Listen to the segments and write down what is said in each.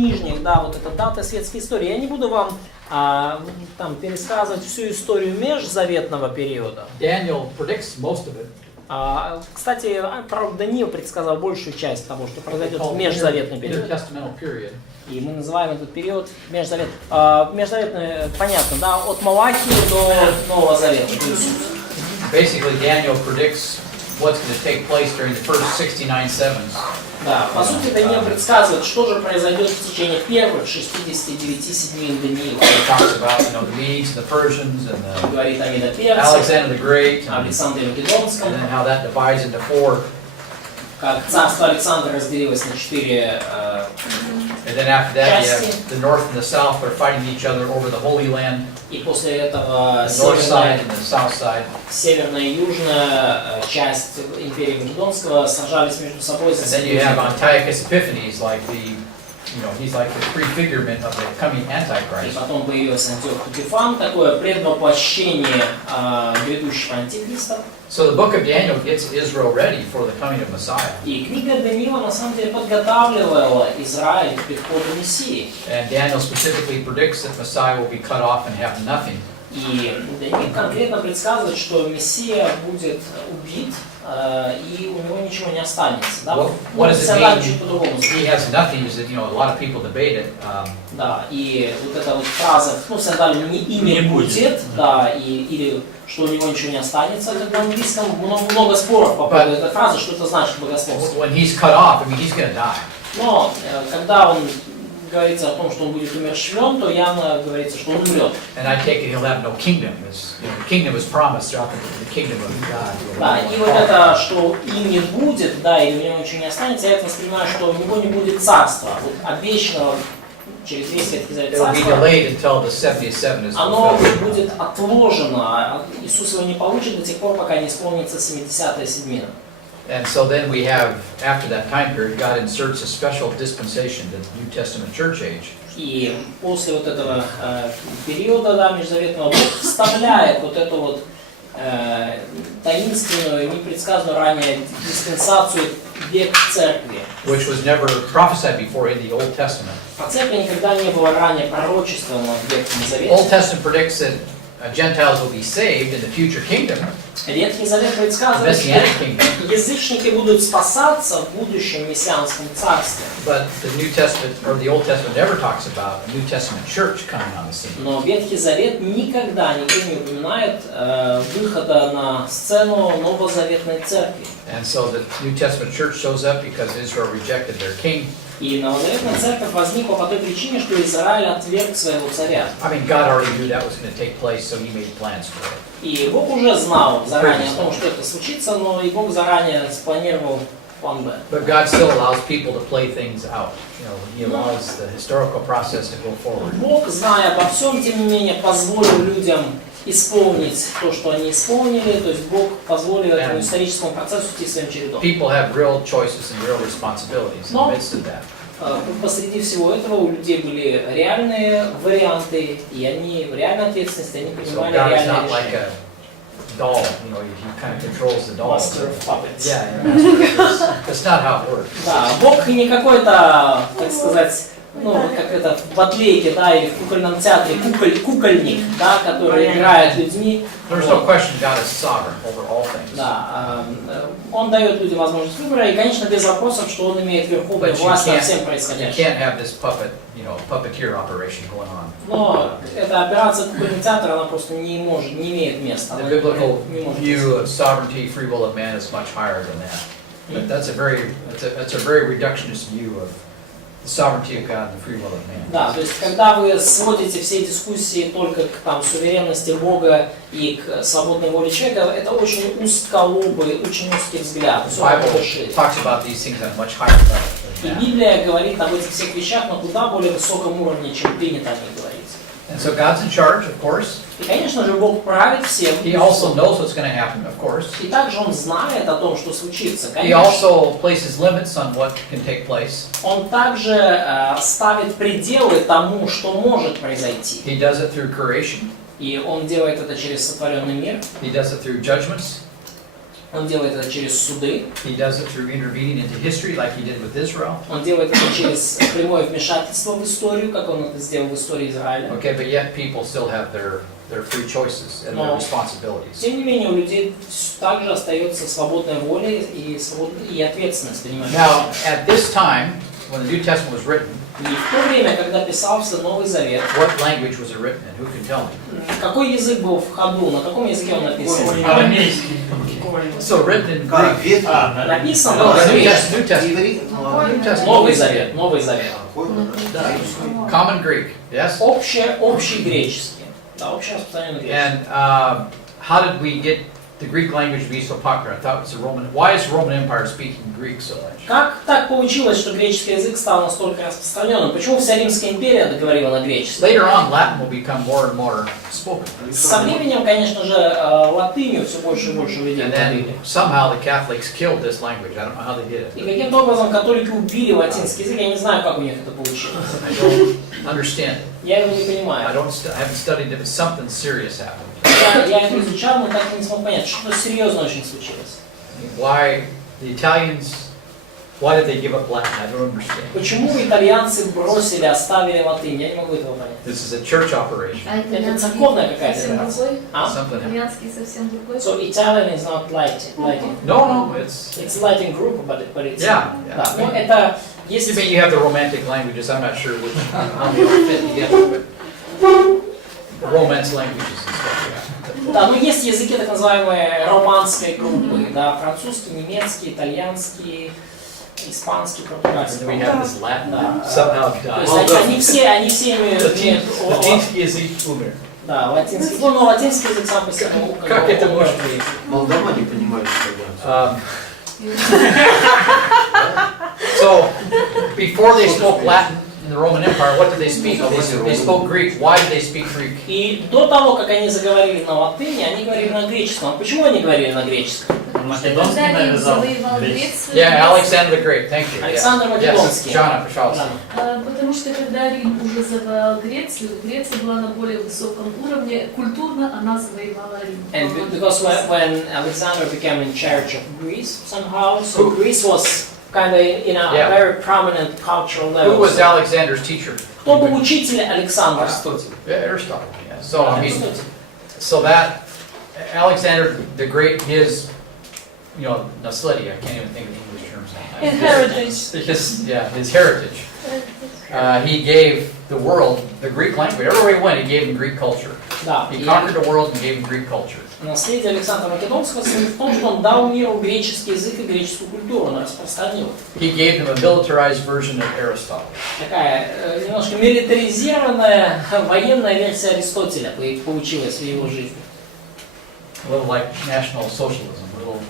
нижних, да, вот это дата светской истории. Я не буду вам там пересказывать всю историю межзаветного периода. Daniel predicts most of it. Кстати, пророк Даниил предсказал большую часть того, что произойдет в межзаветный период. И мы называем этот период межзаветный. Межзаветный, понятно, да, от Малахии до Нового Завета. Basically, Daniel predicts what's going to take place during the first 69 sevens. Да, по сути, Даниил предсказывает, что же произойдет в течение первых 69 седмин Даниила. He talks about, the Medes, the Persians, and говорит о Медоперцах, Alexander the Great, Александре Македонском, and then how that divides into four. Как царство Александра разделилось на 4 And then after that, you части. have the north and the south are fighting each other over the Holy Land. И после этого The north side and the south side. северная и южная часть империи Македонского сражались между собой за And then you have Antiochus Epiphanes, like he's like the prefigurement of the coming И Antichrist. потом появился Антиох Епифан, такое предвоплощение грядущего антихриста. So the book of Daniel gets Israel ready for the coming of Messiah. И книга Даниила на самом деле подготавливала Израиль к приходу Мессии. And Daniel specifically predicts that Messiah will be cut off and have nothing. И Даниил конкретно предсказывает, что Мессия будет убит, и у него ничего не останется. Да? What does it mean? Чуть по-другому. He has nothing. Is that a lot of people debate it. Да, и вот эта вот фраза, сандалий не будет, да, или что у него ничего не останется, как в английском много споров по поводу этой фразы, что это значит богословство. When he's cut off, he's going to die. Но когда он говорится о том, что он будет умерщвлен, то явно говорится, что он умрет. And I take it he'll have no kingdom. The kingdom is promised throughout the kingdom of God. Да, и вот это, что им не будет, да, или у него ничего не останется, я это воспринимаю, что у него не будет царства, вот обещанного через весь Ветхий Завет царства, оно будет отложено, Иисус его не получит до тех пор, пока не исполнится 70-я седмина. And so then we have, after that time period, God inserts a special dispensation, the New Testament church age. И после вот этого периода, да, межзаветного, Бог вставляет вот эту вот таинственную, непредсказанную ранее диспенсацию век церкви. Which was never prophesied before in the Old Testament. О церкви никогда не было ранее пророчествовано в Ветхом Завете. Old Testament predicts that Gentiles will be saved in the future kingdom. Ветхий Завет предсказывает, что язычники будут спасаться в будущем мессианском царстве. But the New Testament or the Old Testament never talks about a New Testament church coming on the scene. Но Ветхий Завет никогда нигде не упоминает выхода на сцену новозаветной церкви. And so the New Testament church shows up because Israel rejected their king. И новозаветная церковь возникла по той причине, что Израиль отверг своего царя. I mean, God already knew that was going to take place, so He made plans for it. И Бог уже знал заранее о том, что это случится, но и Бог заранее спланировал план Б. But God still allows people to play things out. He allows the historical process to go forward. Бог, зная обо всем, тем не менее, позволил людям исполнить то, что они исполнили, то есть Бог позволил этому историческому процессу идти своим чередом. People have real choices and real responsibilities in the midst of that. Посреди всего этого у людей были реальные варианты, и они в реальной ответственности, они принимали реальные решения. Doll, he kind of controls the doll. Master of puppets. Yeah, that's not how it works. Да, Бог не какой-то, так сказать, как это в батлейке, да, или в кукольном театре, кукольник, да, который играет людьми. There's no question God is sovereign over all things. Да, он дает людям возможность выбора, и, конечно, без вопросов, что он имеет верховную власть над всем происходящим. You can't have this puppeteer operation going on. Но эта операция кукольный театр, она просто не имеет места. The biblical view of sovereignty, free will of man is much higher than that. But that's a very reductionist view of the sovereignty of God and the free will of man. Да, то есть когда вы сводите все дискуссии только к суверенности Бога и к свободной воле человека, это очень узколобый, очень узкий взгляд. Talks about these things on a much higher level. И Библия говорит об этих всех вещах на куда более высоком уровне, чем принято о них говорить. And so God's in charge, of course. И, конечно же, Бог правит всем. He also knows what's going to happen, of course. И также Он знает о том, что случится. He also places limits on what can take place. Он также ставит пределы тому, что может произойти. He does it through creation. И Он делает это через сотворенный мир. He does it through judgments. Он делает это через суды. He does it through intervening into history, like he did with Israel. Он делает это через прямое вмешательство в историю, как он это сделал в истории Израиля. Okay, but yet people still have their free choices and their responsibilities. Тем не менее, у людей также остается свободная воля и ответственность, понимаете? Now, at this time, when the New Testament was written, И в то время, когда писался Новый Завет, what language was it written in? Who can tell me? какой язык был в ходу, на каком языке он написан? So written in Greek. Написан No, на the New греческом. Testament. Новый Завет, Новый Завет. Common Greek, yes? Общий греческий. Да, общий распространенный греческий. And how did we get the Greek language to be so popular? I thought it was the Roman. Why is the Roman Empire speaking Greek so much? Как так получилось, что греческий язык стал настолько распространенным? Почему вся Римская империя говорила на греческом? Later on, Latin will become more and more spoken. Со временем, конечно же, латынью все больше и больше людей And говорили. then somehow the Catholics killed this language. I don't know how they did И it. каким-то образом католики убили латинский язык, я не знаю, как у них это получилось. I don't understand it. Я его не I понимаю. haven't studied it, but something serious happened. Я это изучал, но так и не смог понять, что-то серьезно очень случилось. Why the Italians? Why did they give up Latin? I don't understand. Почему итальянцы бросили, оставили латынь? Я не могу этого понять. This is a church operation. А итальянский церковная какая-то совсем операция. другой? А? Something. Итальянский совсем другой? So Italian is not Latin. No, it's. It's Latin group, but it's... Yeah. Да, но это... You Есть... mean you have the romantic languages? I'm not sure which how they all fit together, but Romance languages and stuff. Yeah. Да, но есть языки так называемые романской группы, да, французский, немецкий, итальянский, испанский, португальский. We have this Latin Да. somehow То есть died. они все имеют... Латинский язык умер. Да, латинский. Ну, но латинский язык сам по себе... Как это может быть? Молдава не понимает итальянцев. So, before they spoke Latin in the Roman Empire, what did they speak? They spoke Greek. Why did they speak Greek? И до того, как они заговорили на латыни, они говорили на греческом. А почему они говорили на греческом? Когда Рим завоевал Грецию, Yeah, Alexander the Great. Thank you. Александр Yes, Македонский. John, пожалуйста. потому что когда Рим уже завоевал Грецию, Греция была на более высоком уровне, культурно она завоевала Рим. And because when Alexander became in charge of Greece somehow, so Greece was kind of in a Yeah. very prominent cultural level. Who was Alexander's teacher? Кто был учитель Александра? Yeah, Aristotle. Yeah. So I mean, so that Alexander the Great, his, nasledi, I can't even think of the English terms. His heritage. He gave the world the Greek language. Everywhere he went, he gave them Greek culture. Да. He conquered the world and gave them Greek culture. Наследие Александра Македонского состоит в том, что он дал миру греческий язык и греческую культуру, он распространил. He gave them a militarized version of Aristotle. Такая немножко милитаризированная военная версия Аристотеля получилась в его жизни. A little like National Socialism, a little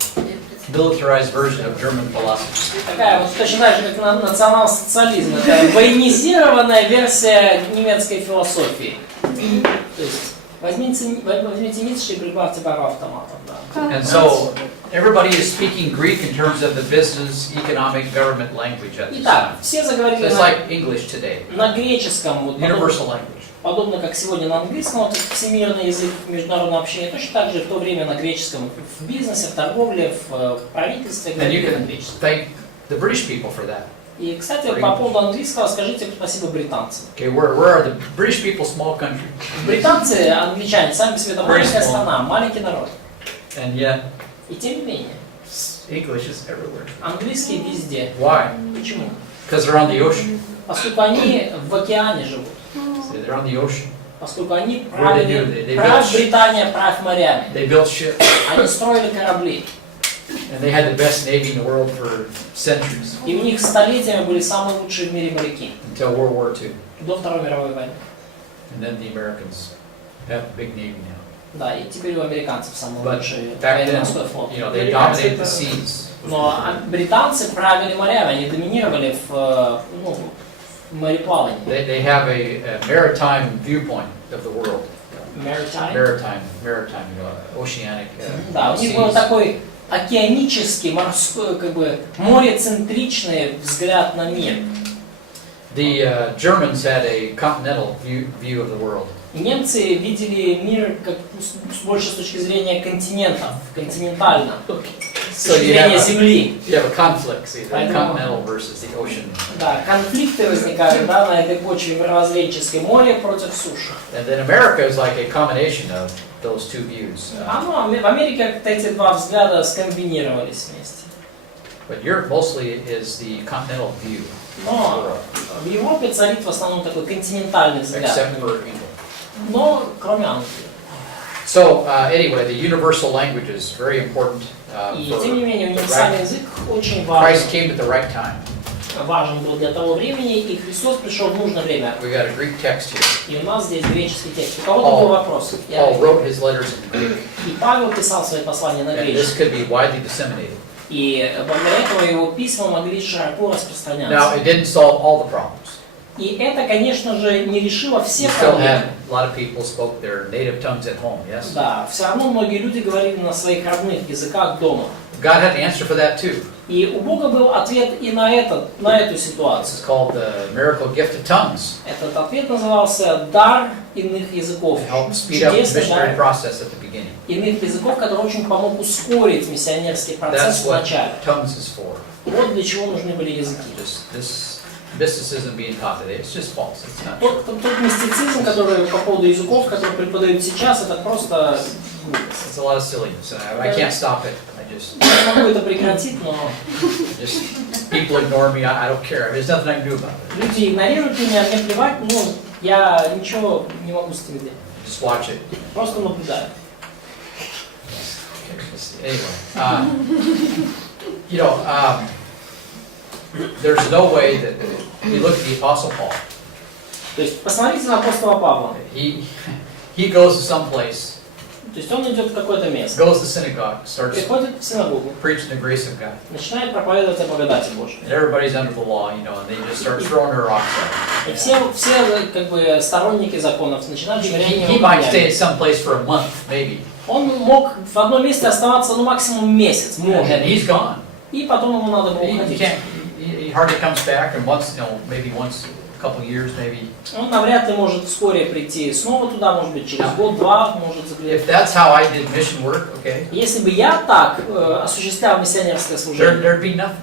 militarized version of German philosophy. Такая вот точно так же, как национал-социализм. Это военизированная версия немецкой философии. То есть возьмите Ницше и прибавьте пару автоматов. Да. And so everybody is speaking Greek in terms of the business, economic, government language at this Итак, time. все заговорили It's like English today, на греческом, вот, universal language. подобно как сегодня на английском, вот, всемирный язык международного общения, точно так же в то время на греческом в бизнесе, в торговле, в правительстве And you говорили на can греческом. thank the British people for that. И, кстати, по поводу английского скажите спасибо британцам. Okay, where are the British people? Small country, Британцы, англичане, сами по себе это маленькая Very small. страна, маленький народ. and yet И тем не менее, English is everywhere. английский везде. Why? Почему? Because they're on the ocean. Поскольку они в океане живут. See, they're on the ocean. Поскольку они What did they do? правили, They правь built- Британия, правь морями. They built ships, Они строили корабли. and they had the best navy in the world for centuries И у них столетиями были самые лучшие в мире моряки. until World War II, До Второй мировой войны. and then the Americans have a big navy now. Да, и теперь у американцев самый But лучший back then, военно-морской флот. they dominated the seas. Но британцы правили морями, они доминировали в мореплавании. They have a maritime viewpoint of the world. Maritime. Maritime, oceanic Да, у них был seas. такой океанический, морской, как бы морецентричный взгляд на мир. The Germans had a continental view of the world. И немцы видели мир как больше с точки зрения континентов, континентально. с точки зрения Земли. You have a conflict, see, the Поэтому- continental versus the ocean. Да, конфликты возникают, да, на этой почве мировоззренческой, море против суши. And then America is like a combination of those two views. В Америке как-то эти два взгляда скомбинировались вместе. But Europe mostly is the continental view. Но в Европе царит в основном такой континентальный взгляд. Except for England. Но кроме Англии. So anyway, the universal language is very important И for тем не менее the универсальный right. язык очень Christ важен. came at the right time. Важен был для того времени, и Христос пришел в нужное время. We got a Greek text here. И у нас здесь греческий текст. У кого-то был вопрос. Paul wrote his letters in Greek, И Павел писал свои послания на and this греческом. could be widely disseminated. И благодаря этому его письма могли широко Now, распространяться. it didn't solve all the problems. И это, конечно же, не решило все You still had проблемы. a lot of people spoke their native tongues at home, yes? Да, все равно многие люди говорили на своих родных языках дома. God had an answer for that too. И у Бога был ответ и на эту This ситуацию. is called the miracle gift of tongues. Этот ответ назывался «дар иных языков». To help speed up the Чудесный missionary дар process at the beginning. иных языков, который очень помог ускорить миссионерский процесс That's в what начале. tongues is for. Вот для чего нужны были языки. This mysticism being taught today, it's just false. It's not true. Тот мистицизм, который по поводу языков, который преподают сейчас, это просто глупость. It's a lot of silliness. I can't stop it. Я могу это прекратить, но Just people ignore me. I don't care. There's nothing I can do about it. люди игнорируют меня, мне плевать, ну, я ничего не могу с этим делать. Just watch it. Просто наблюдаю. Anyway, you know, there's no way that we look at the Apostle Paul. То есть посмотрите на апостола Павла. He goes to some place, То есть он идет в какое-то место, goes to synagogue, starts приходит в синагогу, preaching the grace of God. начинает проповедовать о благодати Божьей. And everybody's under the law, you know, and they just start throwing their rocks at И him. все как бы сторонники законов начинают швырять He его might stay камнями. at some place for a month, maybe, Он мог в одном месте оставаться, ну, максимум месяц, and может. he's gone. И потом ему надо было He уходить. can't. He hardly comes back, and once, you know, maybe once a couple of years, maybe. Он навряд ли может вскоре прийти снова туда, может быть, через год-два, может заглянуть. If that's how I did mission work, okay, Если бы я так осуществлял миссионерское служение, there'd be nothing.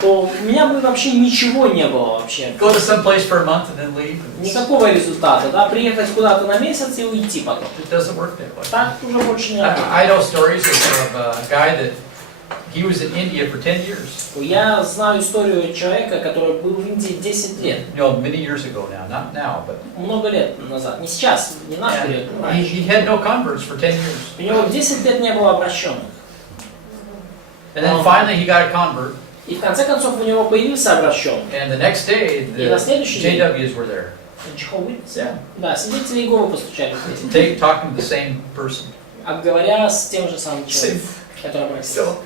то у меня бы вообще ничего не было вообще. Go to some place for a month and then leave. Никакого результата, да, приехать куда-то на месяц и уйти потом. It doesn't work that way. Так уже больше не работает. I know stories of a guy that he was in India for 10 years. Я знаю историю человека, который был в Индии 10 лет. You know, many years ago now, not now, but. Много лет назад. Не сейчас, не наш период, но And раньше. he had no converts for 10 years. У него 10 лет не было обращенных. And then finally he got a convert, И в конце концов у него появился обращенный. and the next day И на следующий день JWs were there. Yeah. Да, свидетели Иеговы постучали в дверь, They talking to the same person. говоря с тем же самым человеком, который обратился. So,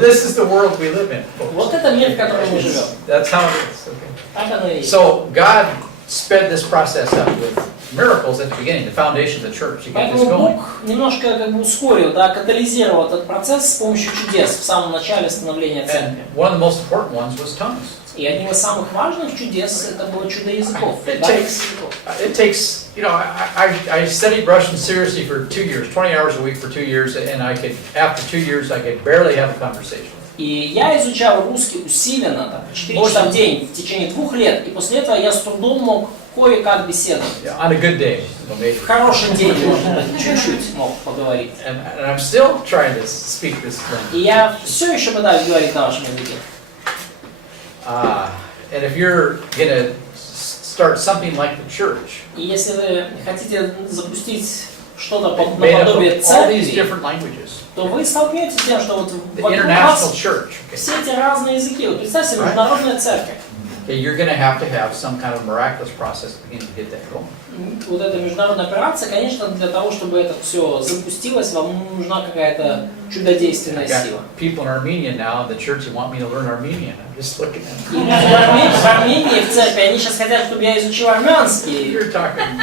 this is the world we live in, folks. Вот это мир, в котором мы живем. That's how it is. Okay. Так оно и есть. So God sped this process up with miracles at the beginning, the foundation of the church, to get this Поэтому going. Бог немножко как бы ускорил, да, катализировал этот процесс с помощью чудес в самом начале становления церкви. And one of the most important ones was tongues. И одним из самых важных чудес это было чудо языков. It Да, takes, you know, I studied Russian seriously for 2 years, 20 hours a week for 2 years, and after 2 years, I could barely have a conversation. И я изучал русский усиленно, там, 4 часа в день в течение 2 лет, и после этого я с трудом мог кое-как беседовать. Yeah, on a good day, you know, maybe. В хороший день, может быть, чуть-чуть мог поговорить. And I'm still trying to speak this language. И я все еще пытаюсь говорить на вашем языке. And if you're going to start something like the church, И если вы хотите запустить что-то made up наподобие of all these церкви, different languages, то вы столкнетесь с тем, что вот the вокруг international вас church, okay, все эти разные языки. Вот представьте себе, международная церковь. okay, you're going to have some kind of miraculous process to begin to get that going. Вот эта международная операция, конечно, для того, чтобы это все запустилось, вам нужна какая-то чудодейственная I've got сила. people in Armenia now in the church that want me to learn Armenian. I'm just looking at И them. в Армении, в церкви, они сейчас хотят, чтобы я изучил армянский. You're talking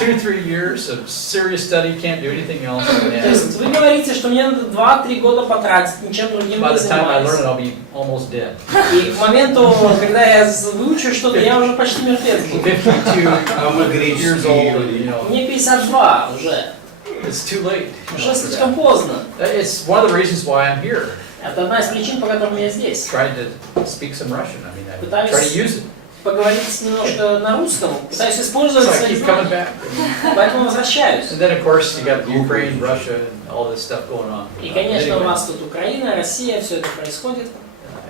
2-3 years of serious study, can't do anything else. То есть вы говорите, что мне надо 2-3 года потратить, ничем другим By не the time I learn занимаюсь. it, I'll be almost dead. И к моменту, когда я выучу что-то, я уже почти мертвец буду. 52 А мы years old, and, you know, Мне 52 уже. it's too late. Уже слишком поздно. It's one of the reasons why I'm here. Это одна из причин, по которым я здесь. Trying to speak some Russian. I mean, I Пытаюсь try to use it. поговорить немножко на русском, пытаюсь использовать So I свои keep coming знания, back. поэтому возвращаюсь. And then, of course, you got Ukraine, Russia, and all this stuff going on. И, конечно, у Anyway, вас тут Украина, Россия, все это происходит.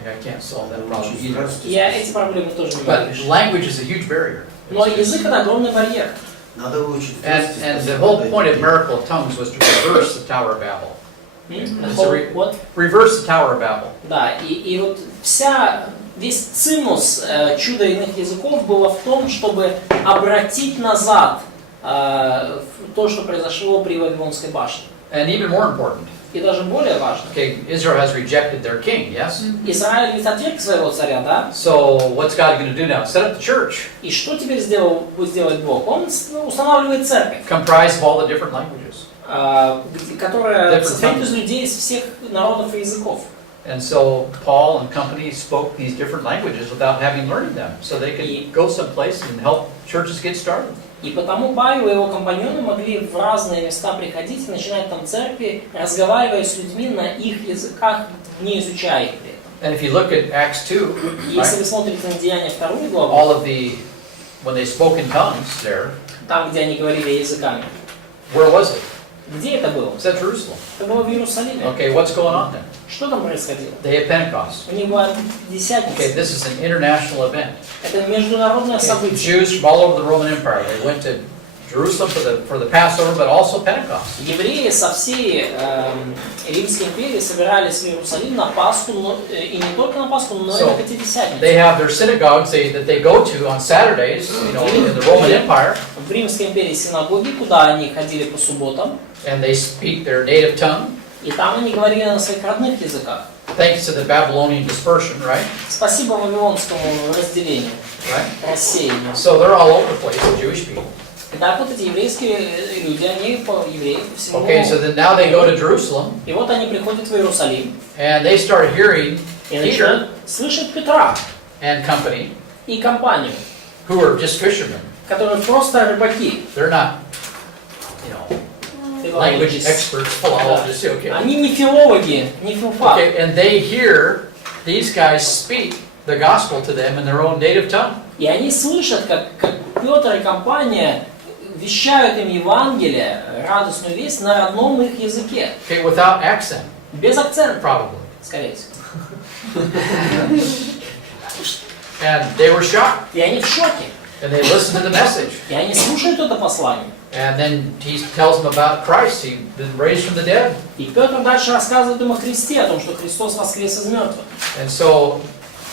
I can't solve that problem either. Я эти проблемы тоже не But могу. language is a huge barrier. Но язык это огромный барьер. Надо выучить. And the whole point of miracle of tongues was to reverse the Tower of Babel. Вот, Reverse the Tower of Babel. да, и вот весь цимус чуда иных языков было в том, чтобы обратить назад то, что произошло при Вавилонской башне. And even more important, И даже более важно. okay, Israel has rejected their king, yes? Израиль ведь отверг своего царя, да? So what's God going to do now? Set up the church, И что теперь будет сделать Бог? Он устанавливает церковь, comprised of all the different languages. которая состоит из людей из всех народов и языков. And so Paul and company spoke these different languages without having learned them, so they could go someplace and help churches get started. И потому Павел и его компаньоны могли в разные места приходить и начинать там церкви, разговаривая с людьми на их языках, не изучая их при этом. And if you look at Acts 2, Если right, вы смотрите на Деяния 2 главу, all of the, when they spoke in tongues there, там, где они говорили языками, where was it? где это было? It's at Jerusalem. Это было в Иерусалиме. Okay, what's going on there? Что там происходило? Day of Pentecost. У них была Okay, Пятидесятница. this is an international event. Это международное Okay, событие. Jews from all over the Roman Empire, they went to Jerusalem for the Passover, but also Pentecost. Евреи со всей Римской империи собирались в Иерусалим на Пасху, и не только на Пасху, но и на Пятидесятницу. They have their synagogues that they go to on Saturdays, you know, in the Roman Empire, В Римской империи синагоги, куда они ходили по субботам, and they speak their native tongue, и там они говорили на своих родных языках. thanks to the Babylonian dispersion, right? Спасибо Вавилонскому разделению, Right? рассеянию. So they're all over the place, the Jewish people. Итак, вот эти еврейские люди, они евреи по всему. Okay, so then now they go to Jerusalem, И вот они приходят в Иерусалим and they start hearing и Peter начинают слышать Петра and company, и компанию, who are just fishermen. которые просто рыбаки. They're not, you know, language experts, philologists, okay. Они не филологи, не филфаки. Okay, and they hear these guys speak the gospel to them in their own native tongue. И они слышат, как Петр и компания вещают им Евангелие, радостную весть на родном их языке. Okay, without accent, Без акцента, probably. скорее всего. And they were shocked, И они в шоке. and they listened to the message. И они слушают это послание. And then he tells them about Christ, he'd been raised from the dead. И Петр дальше рассказывает им о Христе, о том, что Христос воскрес из мертвых. And so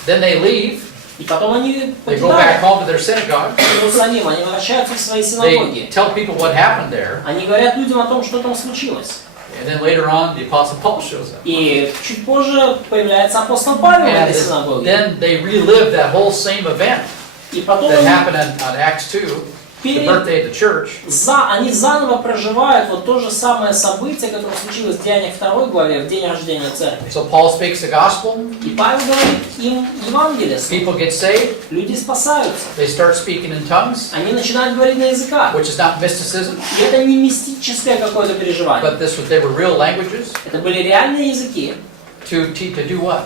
then they leave, И потом они they go back покидают home to their synagogue, Иерусалим, они возвращаются в свои they синагоги. tell people what happened there, Они говорят людям о том, что там случилось. and then later on the Apostle Paul shows up. И чуть позже появляется апостол Павел в And этой синагоге. then they relive that whole same event И потом that они, happened on Acts 2, the birthday of the church. они заново проживают вот то же самое событие, которое случилось в Деяниях 2 главе, в день рождения церкви. So Paul speaks the gospel, И Павел говорит им Евангелие, people get saved, люди спасаются. they start speaking in tongues, Они начинают говорить на языках. which is not mysticism, И это не мистическое какое-то переживание. but they were real languages Это были реальные языки. to do what?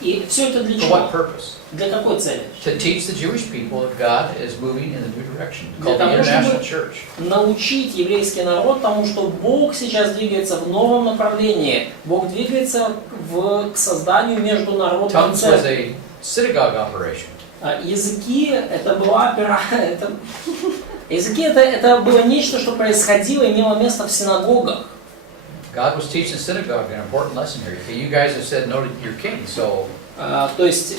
И все это для For чего? what purpose? Для какой цели? To teach the Jewish people that God is moving in a new direction, Для called the того, International чтобы Church. научить еврейский народ тому, что Бог сейчас двигается в новом направлении. Бог двигается к созданию международной Tongues was церкви. a synagogue operation. Языки это была Языки это было нечто, что происходило, имело место в синагогах. God was teaching the synagogue an important lesson here. Okay, you guys have said no to your king, so То есть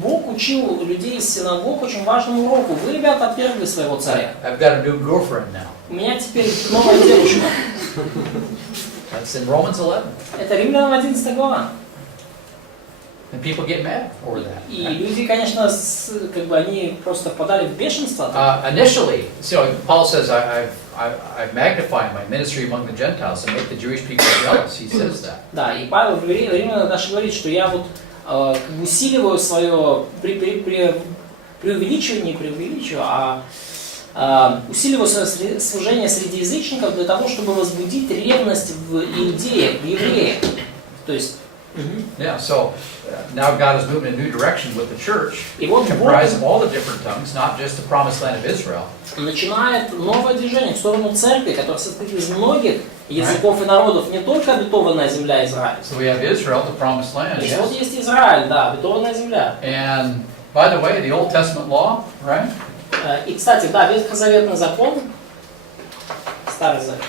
Бог учил людей из синагог очень важному уроку. Вы, ребята, отвергли своего царя. I've got a new girlfriend now. У меня теперь новая девушка. That's in Romans 11. Это Римлянам 11 глава. And people get mad over that. И люди, конечно, как бы они просто впадали в бешенство. Initially, so Paul says, I've magnified my ministry among the Gentiles and make the Jewish people jealous. He says that. Да, и Павел в Римлянам даже говорит, что я вот как бы усиливаю свое усиливаю свое служение среди язычников для того, чтобы возбудить ревность в иудеях, в евреях. То есть Yeah, so now God is moving in a new direction with the church, И вот comprised of all the different tongues, not just the promised land of Israel. начинает новое движение в сторону церкви, которая состоит из многих языков и народов, не только обетованная земля Израиля. So we have Israel, the promised land, И вот yes. есть Израиль, да, обетованная земля. And by the way, the Old Testament law, right? И, кстати, да, ветхозаветный закон, Старый Завет,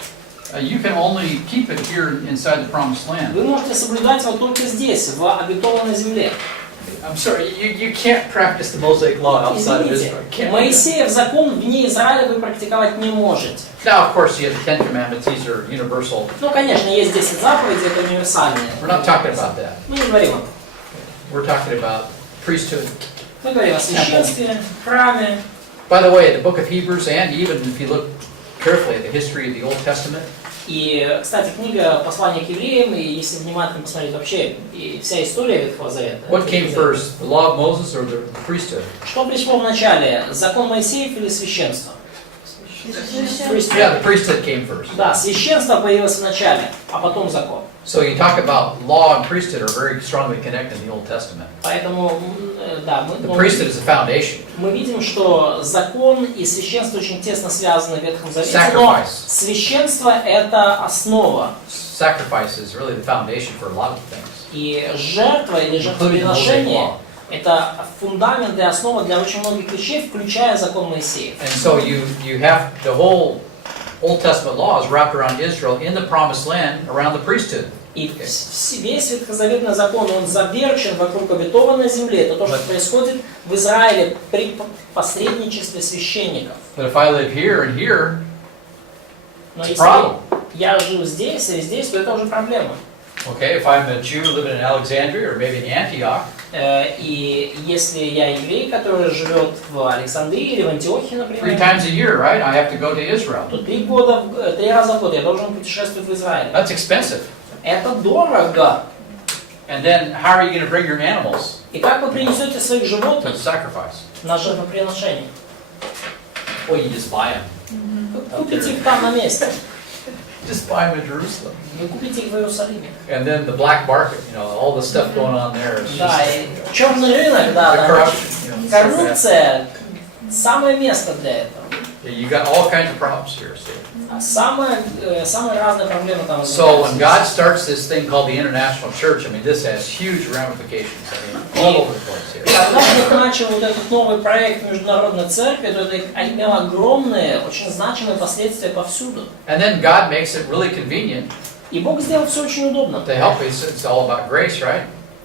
You can only keep it here inside the promised land. вы можете соблюдать его только здесь, в обетованной земле. I'm sorry, you can't practice the Mosaic law outside of Извините, Israel. You can't. Моисеев закон вне Израиля вы практиковать не можете. Now, of course, you have the Ten Commandments. These are universal. Ну, конечно, есть 10 заповедей, это универсальные. We're not talking about that. Мы не говорим об этом. We're talking about priesthood. Мы говорим о священстве, храме. By the way, the book of Hebrews, and even if you look carefully at the history of the Old Testament, И, кстати, книга «Послание к евреям», и если внимательно посмотреть вообще, и вся история Ветхого Завета. what came first, the law of Moses or the priesthood? Что пришло в начале, закон Моисеев или священство? Yeah, the priesthood came first. Да, священство появилось в начале, а потом закон. So you talk about law and priesthood are very strongly connected in the Old Testament. Поэтому, да, The priesthood is a foundation. мы видим, что закон и священство очень тесно связаны в Ветхом Завете, но Sacrifice. священство – это основа. Sacrifice is really the foundation for a lot of things. И жертва или жертвоприношение – это фундамент и основа для очень многих вещей, включая закон Моисеев. And so you have the whole Old Testament law is wrapped around Israel in the promised land around the priesthood. И весь ветхозаветный закон, он завершен вокруг обетованной земли. Это то, что происходит в Израиле при посредничестве священников. But if I live here and here, Но it's a если problem. я живу здесь или здесь, то это уже проблема. Okay, if I'm a Jew living in Alexandria or maybe in Antioch, И если я еврей, который живет в Александрии или в Антиохии, 3 например, times a year, right? I have to go to Israel. то 3 раза в год я должен путешествовать в Израиль. That's expensive. Это дорого. And then how are you going to bring your animals И как вы принесете своих to животных sacrifice? на жертвоприношение? Well, you just buy them. Вы купите их там на месте. Just buy them in Jerusalem. Вы купите их в Иерусалиме. And then the black market, you know, all the stuff going on there. Is Да, just, и черный рынок, да, the там corruption. You know, so bad. коррупция самое место для этого. You got all kinds of problems here, Steve. Самые разные проблемы там. So when God starts this thing called the International Church, I mean, this has huge ramifications. I mean, all over the place here. Когда Бог начал вот этот новый проект Международной Церкви, то это имело огромные, очень значимые последствия повсюду. And then God makes it really convenient И Бог сделал все очень удобно. to help us. It's all about grace, right?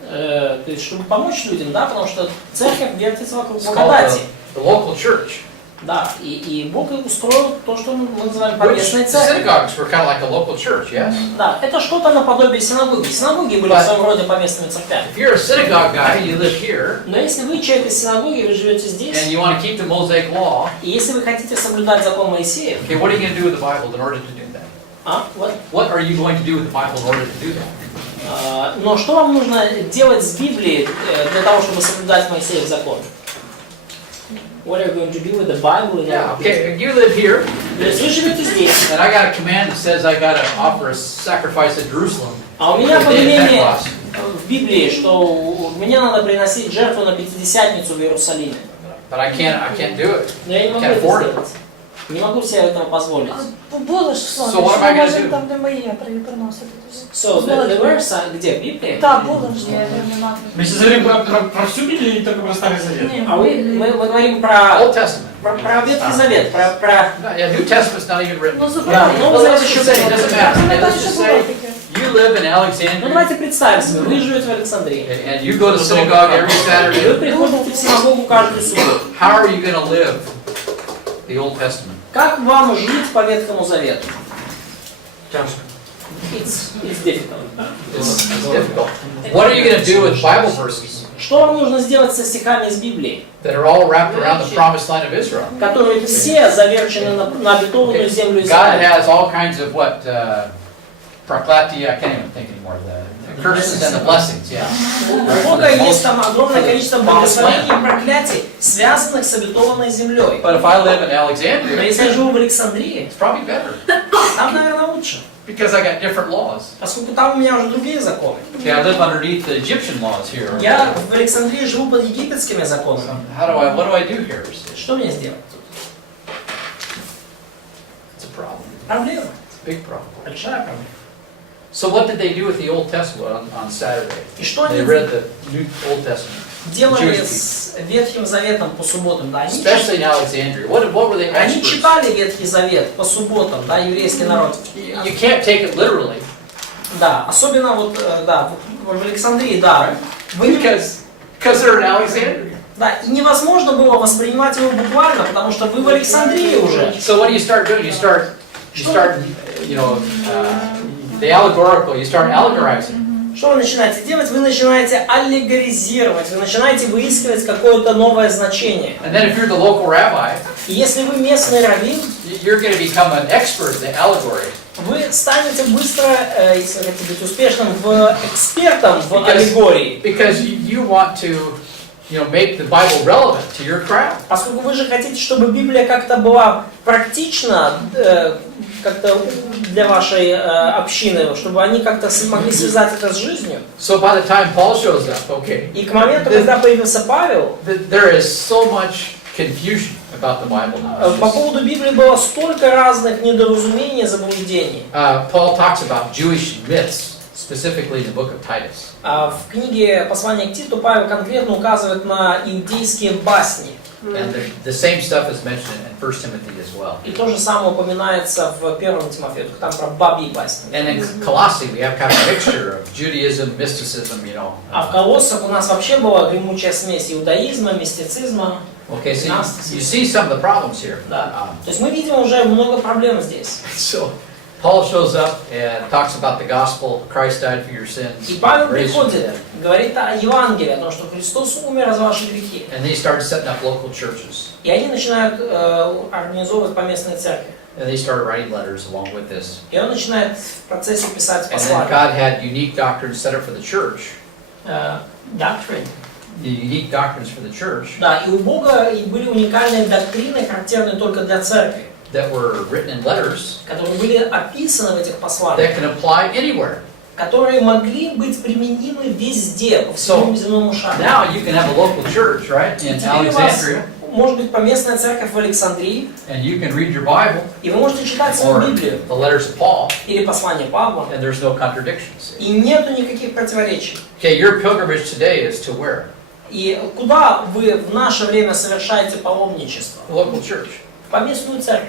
То есть, чтобы помочь людям, да, потому что церковь вертится вокруг It's called благодати. the local church. Да, и Бог устроил то, что мы называем Which поместной the церковью. synagogues were kind of like a local church, yes? Да, это что-то наподобие синагоги. Синагоги были в своем роде поместными церквями. If you're a synagogue guy, you live here, Но если вы человек из синагоги, вы живете здесь, and you want to keep the Mosaic law, и если вы хотите соблюдать закон Моисеев, okay, what are you going to do with the Bible in order to do that? вот, What are you going to do with the Bible in order to do that? но что вам нужно делать с Библией для того, чтобы соблюдать Моисеев закон? What are you going to do with the Bible? Yeah, okay, you live here, То есть вы живете здесь, and I got a command that says I got to offer a sacrifice at Jerusalem а у for меня the day of повеление Pentecost. в Библии, что мне надо приносить жертву на Пятидесятницу в Иерусалиме. But I can't do it. Но я не могу Can't это afford it. сделать. Не могу себе этого позволить. Було ж слово, So what am I що gonna може do? там, де моє приносити. So, the verse, где? В Библии? Так, було ж слово, нема. Мы сейчас говорим про всю Библию или только про Старый Завет? Ні, А мы говорим про Old Testament. Ветхий Завет, про Yeah, New Testament's not even written. Ну, Да, зупинити. ну, Well, let's еще just say, it doesn't matter. Okay, Пам'ятаю, let's що just було say таке. you live in Ну Alexandria, давайте представим себе, вы живете в Александрии. and you go to synagogue every И Saturday. вы приходите в синагогу каждую субботу. How are you going to live the Old Testament? Как вам жить по Ветхому Завету? Тяжко. It's difficult. It's difficult. What are you going to do with Bible verses Что вам нужно сделать со стихами из Библии, that are all wrapped around the promised land of Israel? которые все завершены на обетованную землю God Израиля? has all kinds of what? Praklatia, I can't even think anymore of that. curses and the blessings, yeah. У Бога есть там огромное количество благословений и проклятий, связанных с обетованной землей. But if I live in Но Alexandria, если я живу в Александрии, it's probably better там, наверное, лучше. because I got different laws. Поскольку там у меня уже другие законы. Okay, I live underneath the Egyptian laws here. Я в Александрии живу под египетскими законами. What do I do here? Что мне сделать тут? It's a problem. Проблема. It's a big problem. Большая проблема. So what did they do with the Old Testament on Saturday? И что They они read the New Old Testament, делали с Ветхим Заветом по субботам? Да, especially in Alexandria. What were they они experts? читали Ветхий Завет по субботам, да, еврейский народ. You can't take it literally Да, особенно вот, да, в Александрии, да. Вы не- because they're in Alexandria. Да, и невозможно было воспринимать его буквально, потому что вы в Александрии уже. So what do you start doing? You start, the allegorical. You start allegorizing. Что вы начинаете делать? Вы начинаете аллегоризировать, вы начинаете выискивать какое-то новое значение. And then if you're the local rabbi, И если вы местный раввин, you're going to become an expert in the allegory. вы станете быстро, если хотите быть успешным, экспертом в аллегории. Because you want to, make the Bible relevant to your crowd. Поскольку вы же хотите, чтобы Библия как-то была практична, как-то для вашей общины, чтобы они как-то смогли связать это с жизнью. So by the time Paul shows up, okay, И к моменту, когда появился Павел, there is so much confusion about the Bible now. по поводу Библии было столько разных недоразумений, заблуждений. Paul talks about Jewish myths, specifically in the book of Titus. В книге «Послание к Титу» Павел конкретно указывает на иудейские басни. And the same stuff is mentioned in 1 Timothy as well. И то же самое упоминается в 1 Тимофею, там про бабьи басни. And in Colossae, we have kind of a mixture of Judaism, mysticism, А в Колоссах у нас вообще была гремучая смесь иудаизма, мистицизма. Okay, so you see some of the problems here. Да. То есть мы видим уже много проблем здесь. So Paul shows up and talks about the gospel. Christ died for your sins. И Павел raised from the приходит, dead. говорит о Евангелии, о том, что Христос умер за ваши грехи. And then he started setting up local churches. И они начинают организовывать поместные церкви. And they started writing letters along with this. И он начинает в процессе писать And then послания. God had unique doctrines set up for the church. Doctrine. The unique doctrines for the church Да, и у Бога были уникальные доктрины, характерные только для церкви, that were written in letters которые были описаны в этих посланиях, that can apply anywhere. которые могли быть применимы везде, по всему земному шару. Now you can have a local church, right, in Теперь у вас Alexandria, может быть поместная церковь в Александрии, and you can read your Bible и вы можете читать свою or Библию the letters of Paul, или послание Павла, and there's no contradictions. и нету никаких противоречий. Okay, your pilgrimage today is to where? И куда вы в наше время совершаете паломничество? The local church. В поместную церковь.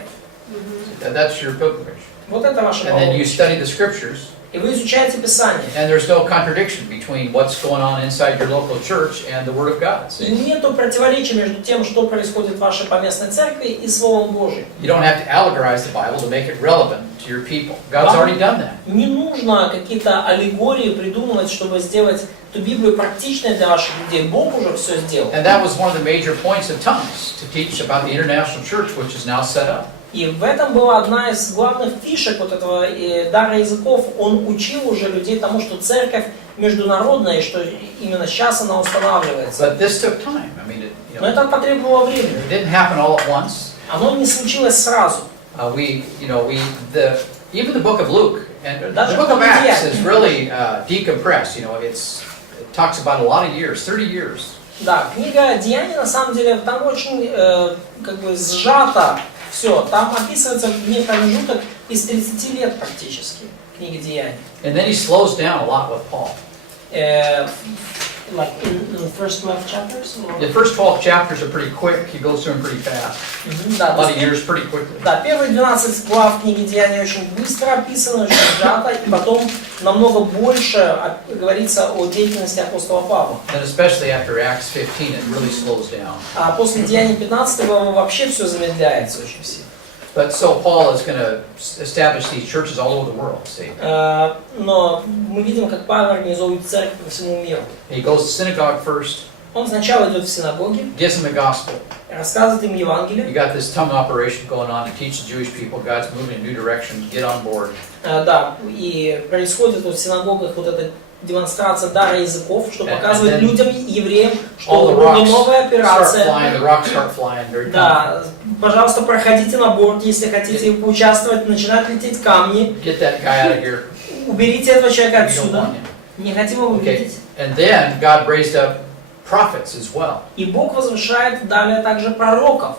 That's your pilgrimage. Вот это ваше And then you паломничество. study the scriptures, И вы изучаете Писание. and there's no contradiction between what's going on inside your local church and the Word of God. И нету противоречия между тем, что происходит в вашей поместной церкви, и Словом Божьим. You don't have to allegorize the Bible to make it relevant to your people. God's already done that. Не нужно какие-то аллегории придумывать, чтобы сделать эту Библию практичной для ваших людей. Бог уже все сделал. And that was one of the major points of tongues, to teach about the international church, which is now set up. И в этом была одна из главных фишек вот этого дара языков. Он учил уже людей тому, что церковь международная, и что именно сейчас она устанавливается. But this took time. I mean, Но это потребовало времени. it didn't happen all at once. Оно не случилось сразу. Even the book of Luke and the Даже book of книга Acts Деяний. is really decompressed. It talks about a lot of years, 30 years. Да, книга Деяний на самом деле там очень как бы сжато все. Там описывается в промежуток из 30 лет практически книга Деяний. And then he slows down a lot with Paul. Like in the first 12 chapters? Or? The first 12 chapters are pretty quick. He goes through them pretty fast. Да, A lot of years pretty quickly. да, первые 12 глав книги Деяний очень быстро описаны, очень сжато, и потом намного больше говорится о деятельности апостола Павла. And especially after Acts 15, it really slows down. А после Деяний 15 главы вообще все замедляется очень сильно. But so Paul is going to establish these churches all over the world. See, Но мы видим, как Павел организует церковь по всему миру. he goes to synagogue first, Он сначала идет в синагоги, gives them the gospel. рассказывает им Евангелие. You got this tongue operation going on to teach the Jewish people God's moving in a new direction. Get on board. Да, и происходит вот в синагогах вот это демонстрация дара языков, что And показывает then людям, евреям, all the что rocks новая start операция. flying, the rocks start flying very Да, пожалуйста, проходите на борт, если хотите поучаствовать, начинают лететь камни. Get that guy out of here. Уберите этого человека We don't отсюда. want him. Не хотим его Okay. видеть. And then God raised up prophets as well, И Бог возвышает далее также пророков,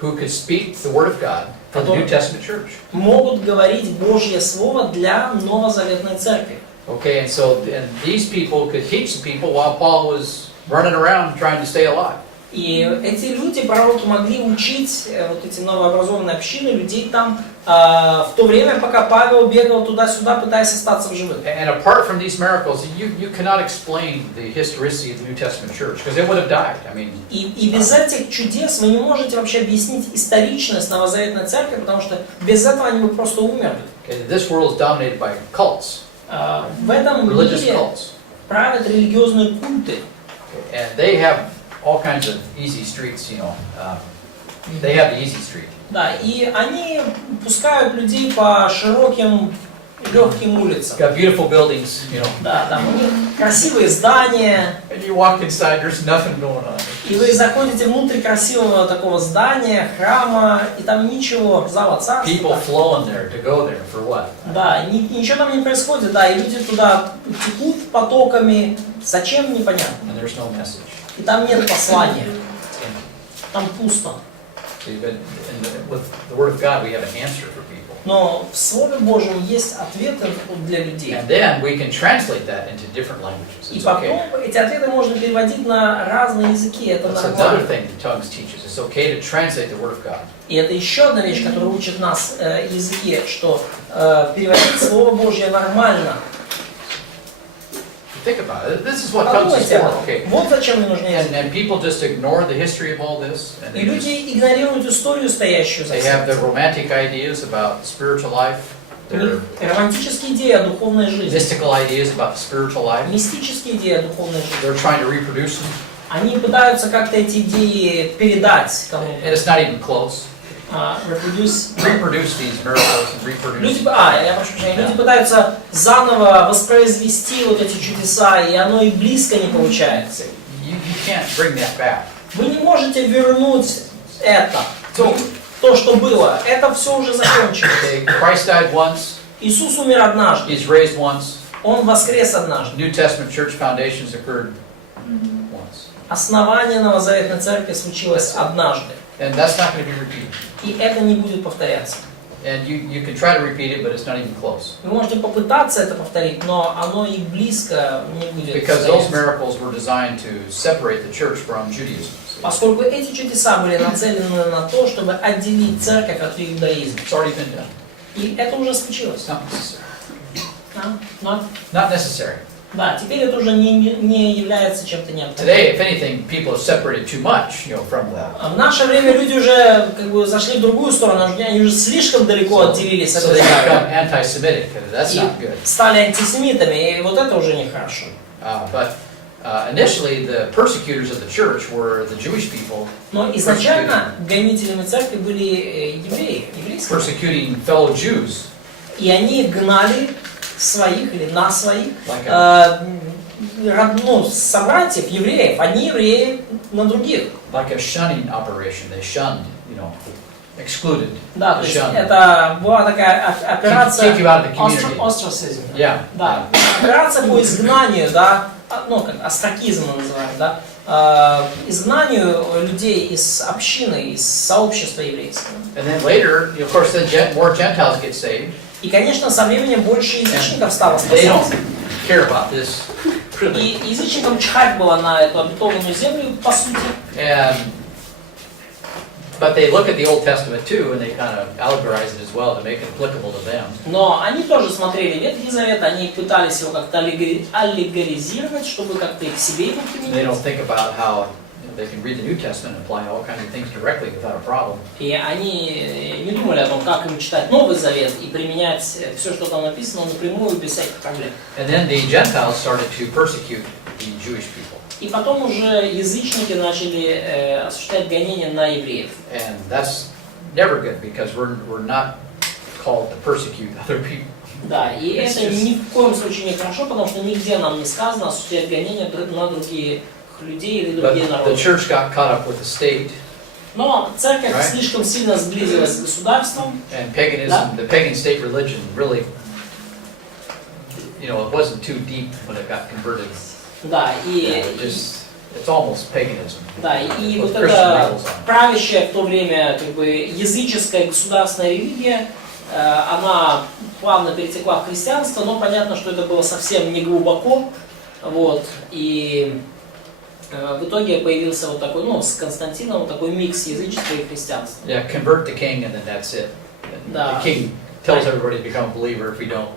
who could speak the word of God for the New Testament church. могут говорить Божье Слово для новозаветной церкви. Okay, and these people could teach the people while Paul was running around trying to stay alive. И эти люди, пророки, могли учить вот эти новообразованные общины, людей там в то время, пока Павел бегал туда-сюда, пытаясь остаться в живых. And apart from these miracles, you cannot explain the historicity of the New Testament church, because they would have died. I mean, И без этих чудес вы не можете вообще объяснить историчность новозаветной церкви, потому что без этого они бы просто умерли. okay, this world is dominated by cults, В этом religious мире cults, правят религиозные культы. and they have all kinds of easy streets. They have the easy street. Да, и они пускают людей по широким, легким улицам. Got beautiful buildings, Да, там у них красивые здания, and you walk inside, there's nothing going on. и вы заходите внутрь красивого такого здания, храма, и там ничего, зала царства. People flowing there to go there for what? Да, ничего там не происходит, да, и люди туда текут потоками, зачем, непонятно. And there's no message. И там нет послания, там пусто. See, but with the Word of God, we have an answer for people. Но в Слове Божьем есть ответы для людей. And then we can translate that into different languages. И It's потом okay. эти ответы можно переводить на разные языки, это That's another нормально. thing that tongues teaches. It's okay to translate the Word of God. И это еще одна вещь, которая учит нас языке, что переводить Слово Божье нормально. Think about it. This is what tongues is Подумайте об for. этом. Okay. Вот зачем мне нужны языки. And people just ignore the history of all this. And И they, люди игнорируют историю, стоящую за they have всем. their romantic ideas about spiritual life, У них their романтические идеи о духовной жизни, mystical ideas about spiritual life. мистические идеи о духовной жизни. They're trying to reproduce them. Они пытаются как-то эти идеи передать кому-то. And it's not even close. Reproduce. Reproduce these miracles and reproduce. Люди, я прошу прощения, люди пытаются заново воспроизвести вот эти чудеса, и оно и близко не получается. You can't bring that back. Вы не можете вернуть это, то, что было. Это все уже закончилось. Okay, Christ died once. Иисус умер однажды. He's raised once. Он воскрес однажды. New Testament church foundations occurred once. Основание новозаветной церкви случилось однажды. And that's not going to be repeated. И это не будет повторяться. And you can try to repeat it, but it's not even close. Вы можете попытаться это повторить, но оно и близко не будет Because those повторяться. miracles were designed to separate the church from Judaism. Поскольку эти чудеса были нацелены на то, чтобы отделить церковь от иудаизма. It's already been done. И это уже случилось. It's not necessary. Но, Not necessary. да, теперь это уже не является чем-то необходимым. Today, if anything, people have separated too much, from that. В наше время люди уже как бы зашли в другую сторону, они уже слишком далеко отделились от So they этого. become anti-Semitic, and that's И not good. стали антисемитами, и вот это уже нехорошо. But initially, the persecutors of the church were the Jewish people Но изначально гонителями церкви были евреи, еврейские. persecuting fellow Jews. И они гнали своих или на своих собратьев, евреев, одни евреи на других. Like a shunning operation, they shunned, excluded. Да, то есть Shunned. это была такая операция Kick you out of the community. ostracism. Yeah. Да, операция по изгнанию, да, как остракизм мы называем, да, изгнанию людей из общины, из сообщества еврейского. And then later, of course, then more Gentiles get saved. И, конечно, со временем больше язычников стало They don't спасаться. care about this. И язычникам чхать было на эту обетованную землю, по сути. But they look at the Old Testament too, and they kind of allegorize it as well to make it applicable to them. Но они тоже смотрели Ветхий Завет, они пытались его как-то аллегоризировать, чтобы как-то и к себе его They don't применить. think about how they can read the New Testament and apply all kinds of things directly without a problem. И они не думали о том, как им читать Новый Завет и применять все, что там написано, напрямую, без всяких проблем. And then the Gentiles started to persecute the Jewish people. И потом уже язычники начали осуществлять гонения на евреев. And that's never good because we're not called to persecute other people. Да, и это ни в коем случае не хорошо, потому что нигде нам не сказано осуществлять гонения на других людей или другие But the народы. church got caught up with the state. Но церковь Right. слишком сильно сблизилась с государством. And paganism, the pagan state religion really, it wasn't too deep when it got converted. Да, и It's almost paganism. да, и With вот Christian эта labels on it. правящая в то время как бы языческая государственная религия, она плавно перетекла в христианство, но понятно, что это было совсем не глубоко, вот, и в итоге появился вот такой, с Константином, вот такой микс язычества и христианства. Yeah, convert the king and then that's it. Да. The king tells everybody to become a believer. If you don't,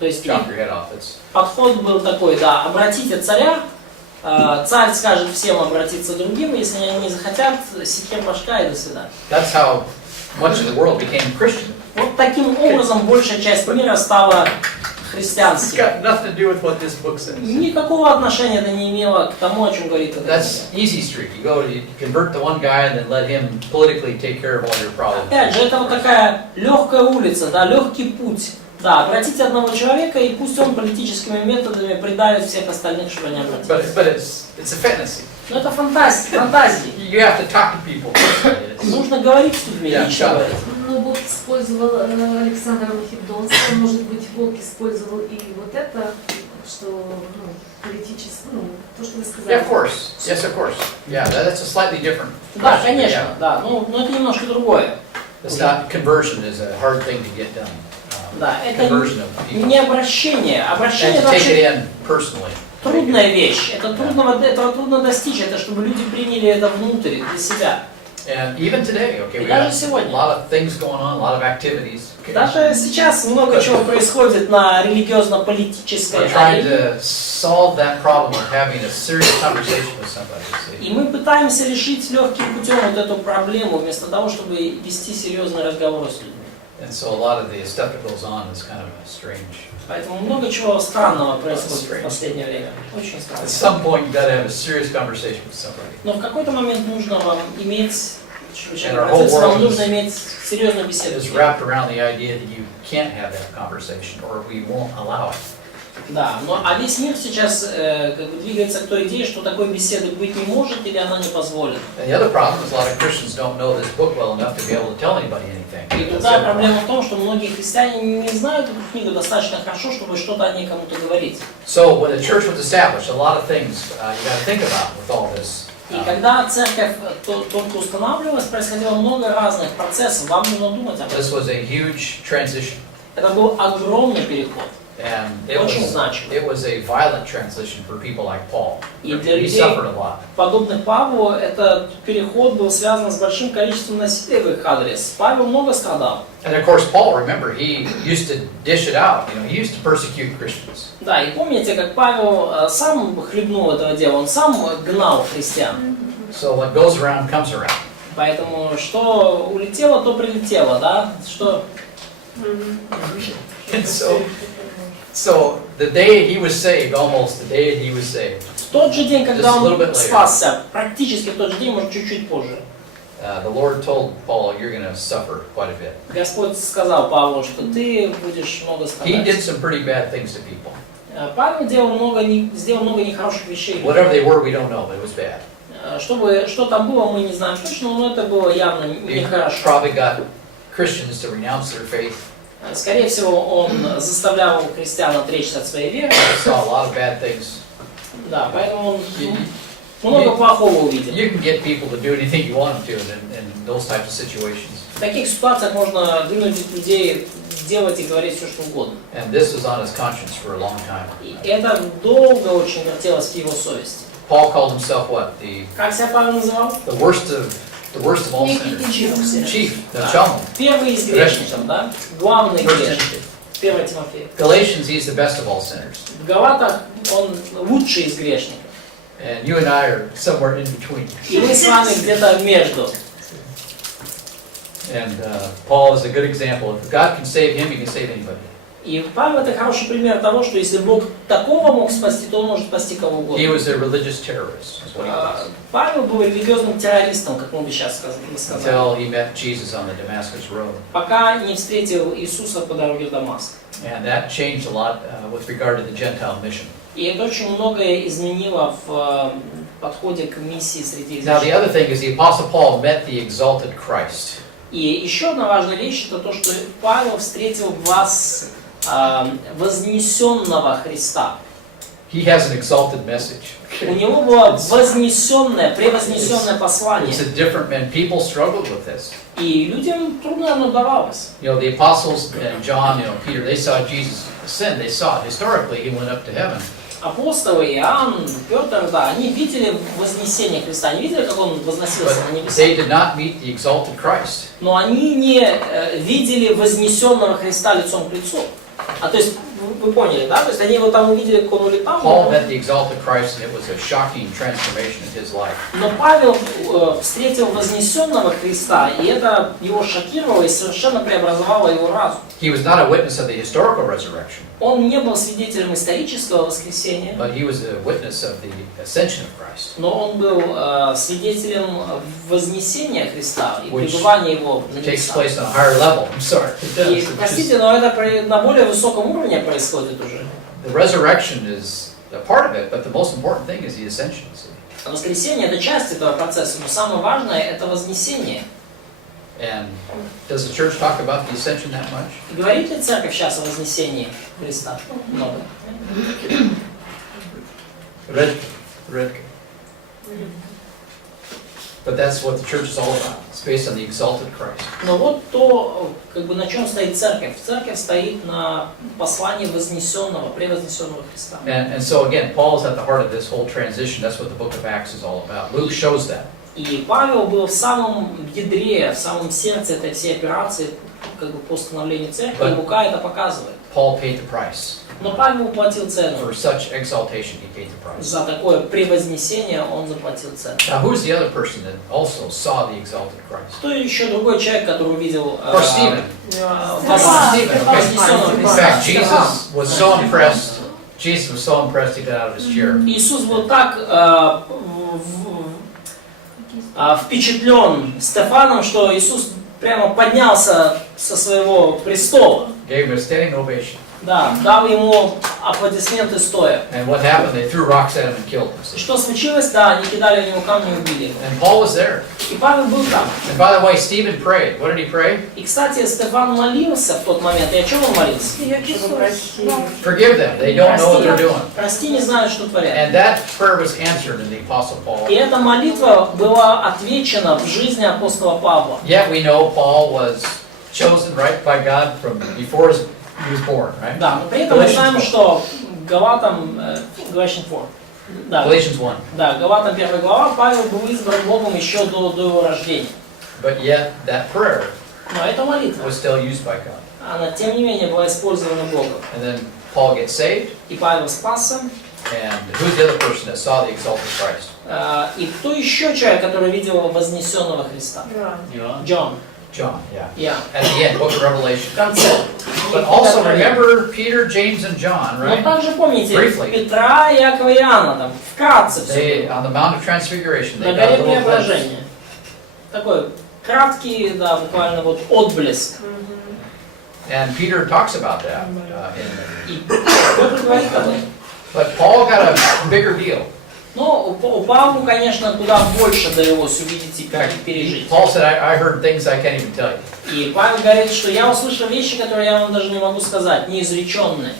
То есть chop your head off. It's подход был такой, да, обратите царя, царь скажет всем обратиться другим, если они не захотят, секем башка и до свидания. That's how much of the world became Christian. Вот таким образом большая часть мира стала It's христианской. got nothing to do with what this book says. Никакого отношения это не имело к тому, о чем говорит эта That's книга. easy street. You convert the one guy and then let him politically take care of all your problems. Опять же, это вот такая легкая улица, да, легкий путь. Да, обратите одного человека, и пусть он политическими методами придавит всех остальных, чтобы они обратились. But it's a fantasy. Но это фантазии. You have to talk to people. Нужно говорить с людьми, Yeah, лично sure. говорить. Ну, Бог использовал Александра Македонского, может быть, Бог использовал и вот это, что, политическое, то, что вы сказали. Yeah, of course. Yes, of course. Yeah, that's a slightly different. Да, question. конечно, Yeah. да, но это немножко другое. It's not conversion is a hard thing to get done. Да, это Conversion of people. не обращение. Обращение And это to take it вообще in personally. трудная вещь. Этого трудно достичь. Это чтобы люди приняли это внутрь, для себя. And even today, okay, we Даже got a сегодня. lot of things going on, a lot of activities. Okay. Даже сейчас много чего происходит на религиозно-политической We're trying арене. to solve that problem of having a serious conversation with somebody. See? И мы пытаемся решить легким путем вот эту проблему, вместо того, чтобы вести серьезный разговор с людьми. And so a lot of the stuff that goes on is kind of strange. Поэтому много чего странного происходит в последнее время. Очень странно. At some point, you got to have a serious conversation with somebody. Но в какой-то момент нужно вам иметь, And our whole вам world нужно иметь серьезную It беседу. is wrapped around the idea that you can't have that conversation, or we won't allow it. Да, а весь мир сейчас двигается к той идее, что такой беседы быть не может или она не позволит. And the other problem is a lot of Christians don't know this book well enough to be able to tell anybody anything. И другая проблема в том, что многие христиане не знают эту книгу достаточно хорошо, чтобы что-то о ней кому-то говорить. So when the church was established, a lot of things you got to think about with all this. И когда церковь только устанавливалась, происходило много разных процессов, вам нужно думать об этом. This was a huge transition. Это был огромный переход. And Очень значимый. it was a violent transition for people like Paul. И для He людей, suffered a lot. подобных Павлу, этот переход был связан с большим количеством насилия в их адрес. Павел много страдал. And of course, Paul, remember, he used to dish it out. He used to persecute Christians. Да, и помните, как Павел сам хлебнул этого дела, он сам гнал христиан. So what goes around comes around. Поэтому что улетело, то прилетело, да? Что... And so the day he was saved, almost the day he was saved, В тот же день, когда Just a little bit он later. спасся, практически в тот же день, может чуть-чуть позже, the Lord told Paul, "You're going to suffer quite a bit." Господь сказал Павлу, что ты будешь много He did страдать. some pretty bad things to people. Павел сделал много нехороших вещей. Whatever they were, we don't know, but it was bad. Что там было, мы не знаем точно, но это было явно He нехорошо. probably got Christians to renounce their faith. Скорее всего, он заставлял христиан отречься от своей веры. I saw a lot of bad things. Да, поэтому он You, много плохого увидел. you can get people to do anything you want them to in those types of situations. В таких ситуациях можно вынудить людей делать и говорить все, что угодно. And this was on his conscience for a long time. И это долго очень вертелось в его совести. Paul called himself what? Как себя Павел называл? The worst of all sinners. Chief, началом. Первый из грешников, да? Главный First грешник. Timothy. 1 Тимофея. Galatians, he's the best of all sinners. В Галатах он лучший из грешников. And you and I are somewhere in between. И мы с вами где-то между. And Paul is a good example. If God can save him, he can save anybody. И Павел это хороший пример того, что если Бог такого мог спасти, то Он может спасти кого He угодно. was a religious terrorist, is what he was. Павел был религиозным террористом, как мы бы сейчас сказали, Until he met Jesus on the Damascus road. пока не встретил Иисуса по дороге в Дамаск. And that changed a lot with regard to the Gentile mission. И это очень многое изменило в подходе к миссии среди Now the язычников. other thing is the Apostle Paul met the exalted Christ. И еще одна важная вещь, это то, что Павел встретил глаз вознесенного Христа. He has an exalted message. У него было вознесенное, превознесенное послание. It's a different man. People struggled with this. И людям трудно оно давалось. You know, the apostles and John, Peter, they saw Jesus ascend. They saw it historically. He went up to heaven. Апостолы, Иоанн, Петр, да, они видели вознесение Христа, они видели, как Он возносился на But небеса. they did not meet the exalted Christ. Но они не видели вознесенного Христа лицом к лицу. То есть, вы поняли, да? То есть они его там увидели, как он улетал. Paul met the exalted Christ, and it was a shocking transformation in his life. Но Павел встретил вознесенного Христа, и это его шокировало и совершенно преобразовало его разум. He was not a witness of the historical resurrection, Он не был свидетелем исторического воскресения, but he was a witness of the ascension of Christ. но он был свидетелем вознесения Христа и Which пребывания его на Takes небесах. place on a higher level. I'm sorry. It does. И, It's простите, just- но это на более высоком уровне происходит уже. The resurrection is a part of it, but the most important thing is the ascension. See? Воскресение – это часть этого процесса, но самое важное – это вознесение. And does the church talk about the ascension that much? И говорит ли церковь сейчас о вознесении Христа? Много. Red. But that's what the church is all about. It's based on the exalted Christ. Но вот то, как бы на чем стоит церковь. Церковь стоит на послании вознесенного, превознесенного Христа. And so again, Paul is at the heart of this whole transition. That's what the book of Acts is all about. Luke shows that. И Павел был в самом ядре, в самом сердце этой всей операции, как бы по становлению церкви, и Лука это показывает. Paul paid the price. Но Павел уплатил цену. For such exaltation, he paid the price. За такое превознесение он заплатил цену. Now, who's the other person that also saw the exalted Christ? Кто еще другой человек, который увидел Or Stephen. вознесенного In Христа? fact, Jesus was so impressed. Jesus was so impressed, he got out of his chair. Иисус был так впечатлен Стефаном, что Иисус прямо поднялся со своего престола. Gave him a standing ovation. Да, дал ему аплодисменты стоя. And what happened? They threw rocks at him and killed him. See? Что случилось? Да, они кидали в него камни и убили его. And Paul was there. И Павел был там. And by the way, Stephen prayed. What did he pray? И, кстати, Стефан молился в тот момент. И о чем он молился? Forgive them. They don't know what they're doing. Прости, не знают, что творят. And that prayer was answered in the Apostle Paul. И эта молитва была отвечена в жизни апостола Павла. Yet we know Paul was chosen right by God from before he was born, right? Да, но при этом мы знаем, что Галатам, Galatians 4, да, Galatians 1. да, Галатам 1 глава, Павел был избран Богом еще до его рождения. But yet that prayer Но эта молитва, was still used by God. она тем не менее была использована Богом. And then Paul gets saved. И Павел спасся. And who's the other person that saw the exalted Christ? И кто еще человек, который видел вознесенного Христа? Джон. John, yeah. Я. At the end, book of В Revelation. конце. But also remember Peter, James, and John, Но right? также помните Briefly. Петра, Якова и Иоанна, там, вкратце They, все. on the Mount of Transfiguration, На they got a горе little glimpse. преображения. Такой краткий, да, буквально вот отблеск. And Peter talks about that. И Петр говорит об этом. But Paul got a bigger deal. Но у Павла, конечно, куда больше довелось увидеть и In fact, пережить. Paul said, I heard things I can't even tell you. И Павел говорит, что я услышал вещи, которые я вам даже не могу сказать, неизреченные.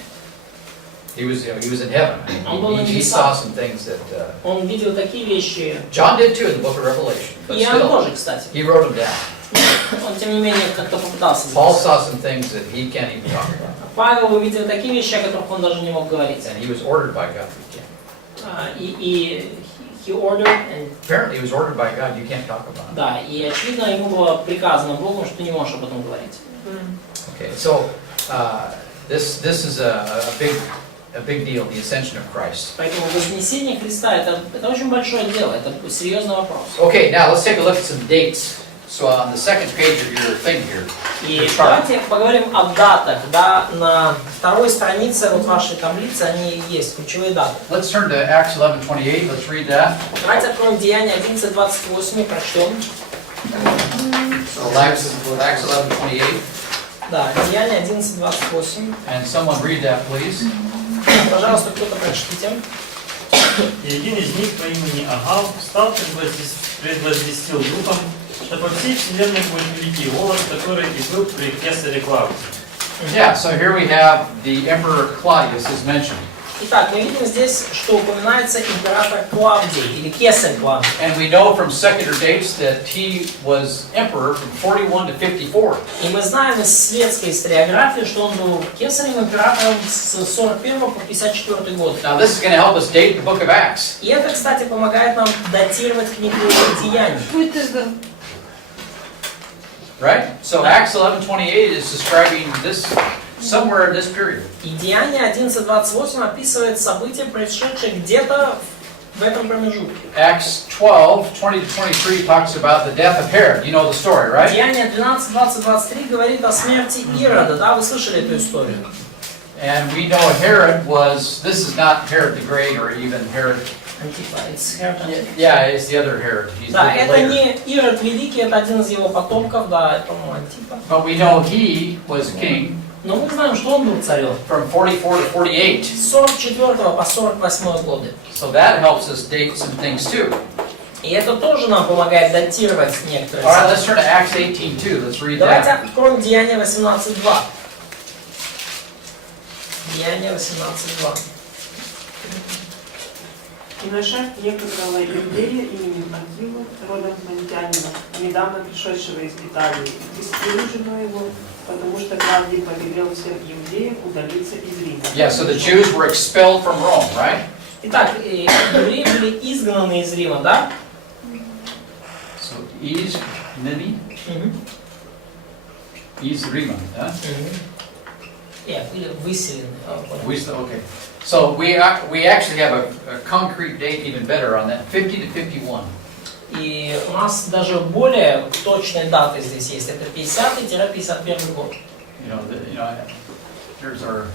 He was in heaven. Он был на He небесах. saw some things that Он видел такие вещи, John did too in the book of Revelation. But и Иоанн still, тоже, кстати. he wrote them down. Он, тем не менее, как-то попытался. Paul saw some things that he can't even talk about. Павел увидел такие вещи, о которых он даже не мог говорить. And he was ordered by God. You can't. И he ordered, and, Apparently, he was ordered by God. You can't talk about it. да, и очевидно ему было приказано Богом, что ты не можешь об этом говорить. Okay, so this is a big deal, the ascension of Christ. Поэтому вознесение Христа это очень большое дело, это серьезный вопрос. Okay, now let's take a look at some dates. So on the second page of your thing here, И давайте поговорим о датах, да, на второй странице вот вашей таблицы они есть, ключевые даты. let's turn to Acts 11:28. Let's read that. Давайте откроем Деяния 11:28 и прочтем. So Acts 11:28. Да, Деяния 11:28. And someone read that, please. Пожалуйста, кто-то прочтите. И один из них по имени Агав встал, предвозвестил духом, что по всей вселенной будет великий голод, который и был при кесаре Клавдии. Yeah, so here we have the Emperor Claudius is mentioned. Итак, мы видим здесь, что упоминается император Клавдий, или кесарь Клавдий. And we know from secular dates that he was emperor from 41 to 54. И мы знаем из светской историографии, что он был кесарем императором с 41 по 54 год. Now this is going to help us date the book of Acts. И это, кстати, помогает нам датировать книгу Деяний. Будьте здоровы. Right? So Acts 11:28 is describing this somewhere in this period. И Деяния 11:28 описывает события, происшедшие где-то в этом промежутке. Acts 12:20 to 23 talks about the death of Herod. You know the story, right? Деяния 12:20-23 говорит о смерти Ирода, да, вы слышали эту историю? And we know Herod was, this is not Herod the Great or even Herod. Антипа, it's Herod Антипа. Yeah, it's the other Herod. He's Да, lived это later. не Ирод Великий, это один из его потомков, да, это, по-моему, Антипа. But we know he was king Но мы знаем, что он был царем from 44 to 48. с 44 по 48 годы. So that helps us date some things too. И это тоже нам помогает датировать некоторые All right, let's события. turn to Acts 18:2. Let's read Давайте that. откроем Деяния 18:2. Деяния 18:2. И нашед некоторого иудея именем Акилу, родом Монтянина, недавно пришедшего из Италии, и крестил жену его, потому что Клавдий повелел всем иудеям удалиться из Рима. Yeah, so the Jews were expelled from Rome, right? Итак, евреи были изгнаны из Рима, да? So is Nini is Rima, yeah? Были выселены. Okay. So we actually have a concrete date even better on that, 50 to 51. И у нас даже более точные даты здесь есть. Это 50-51 год. There's our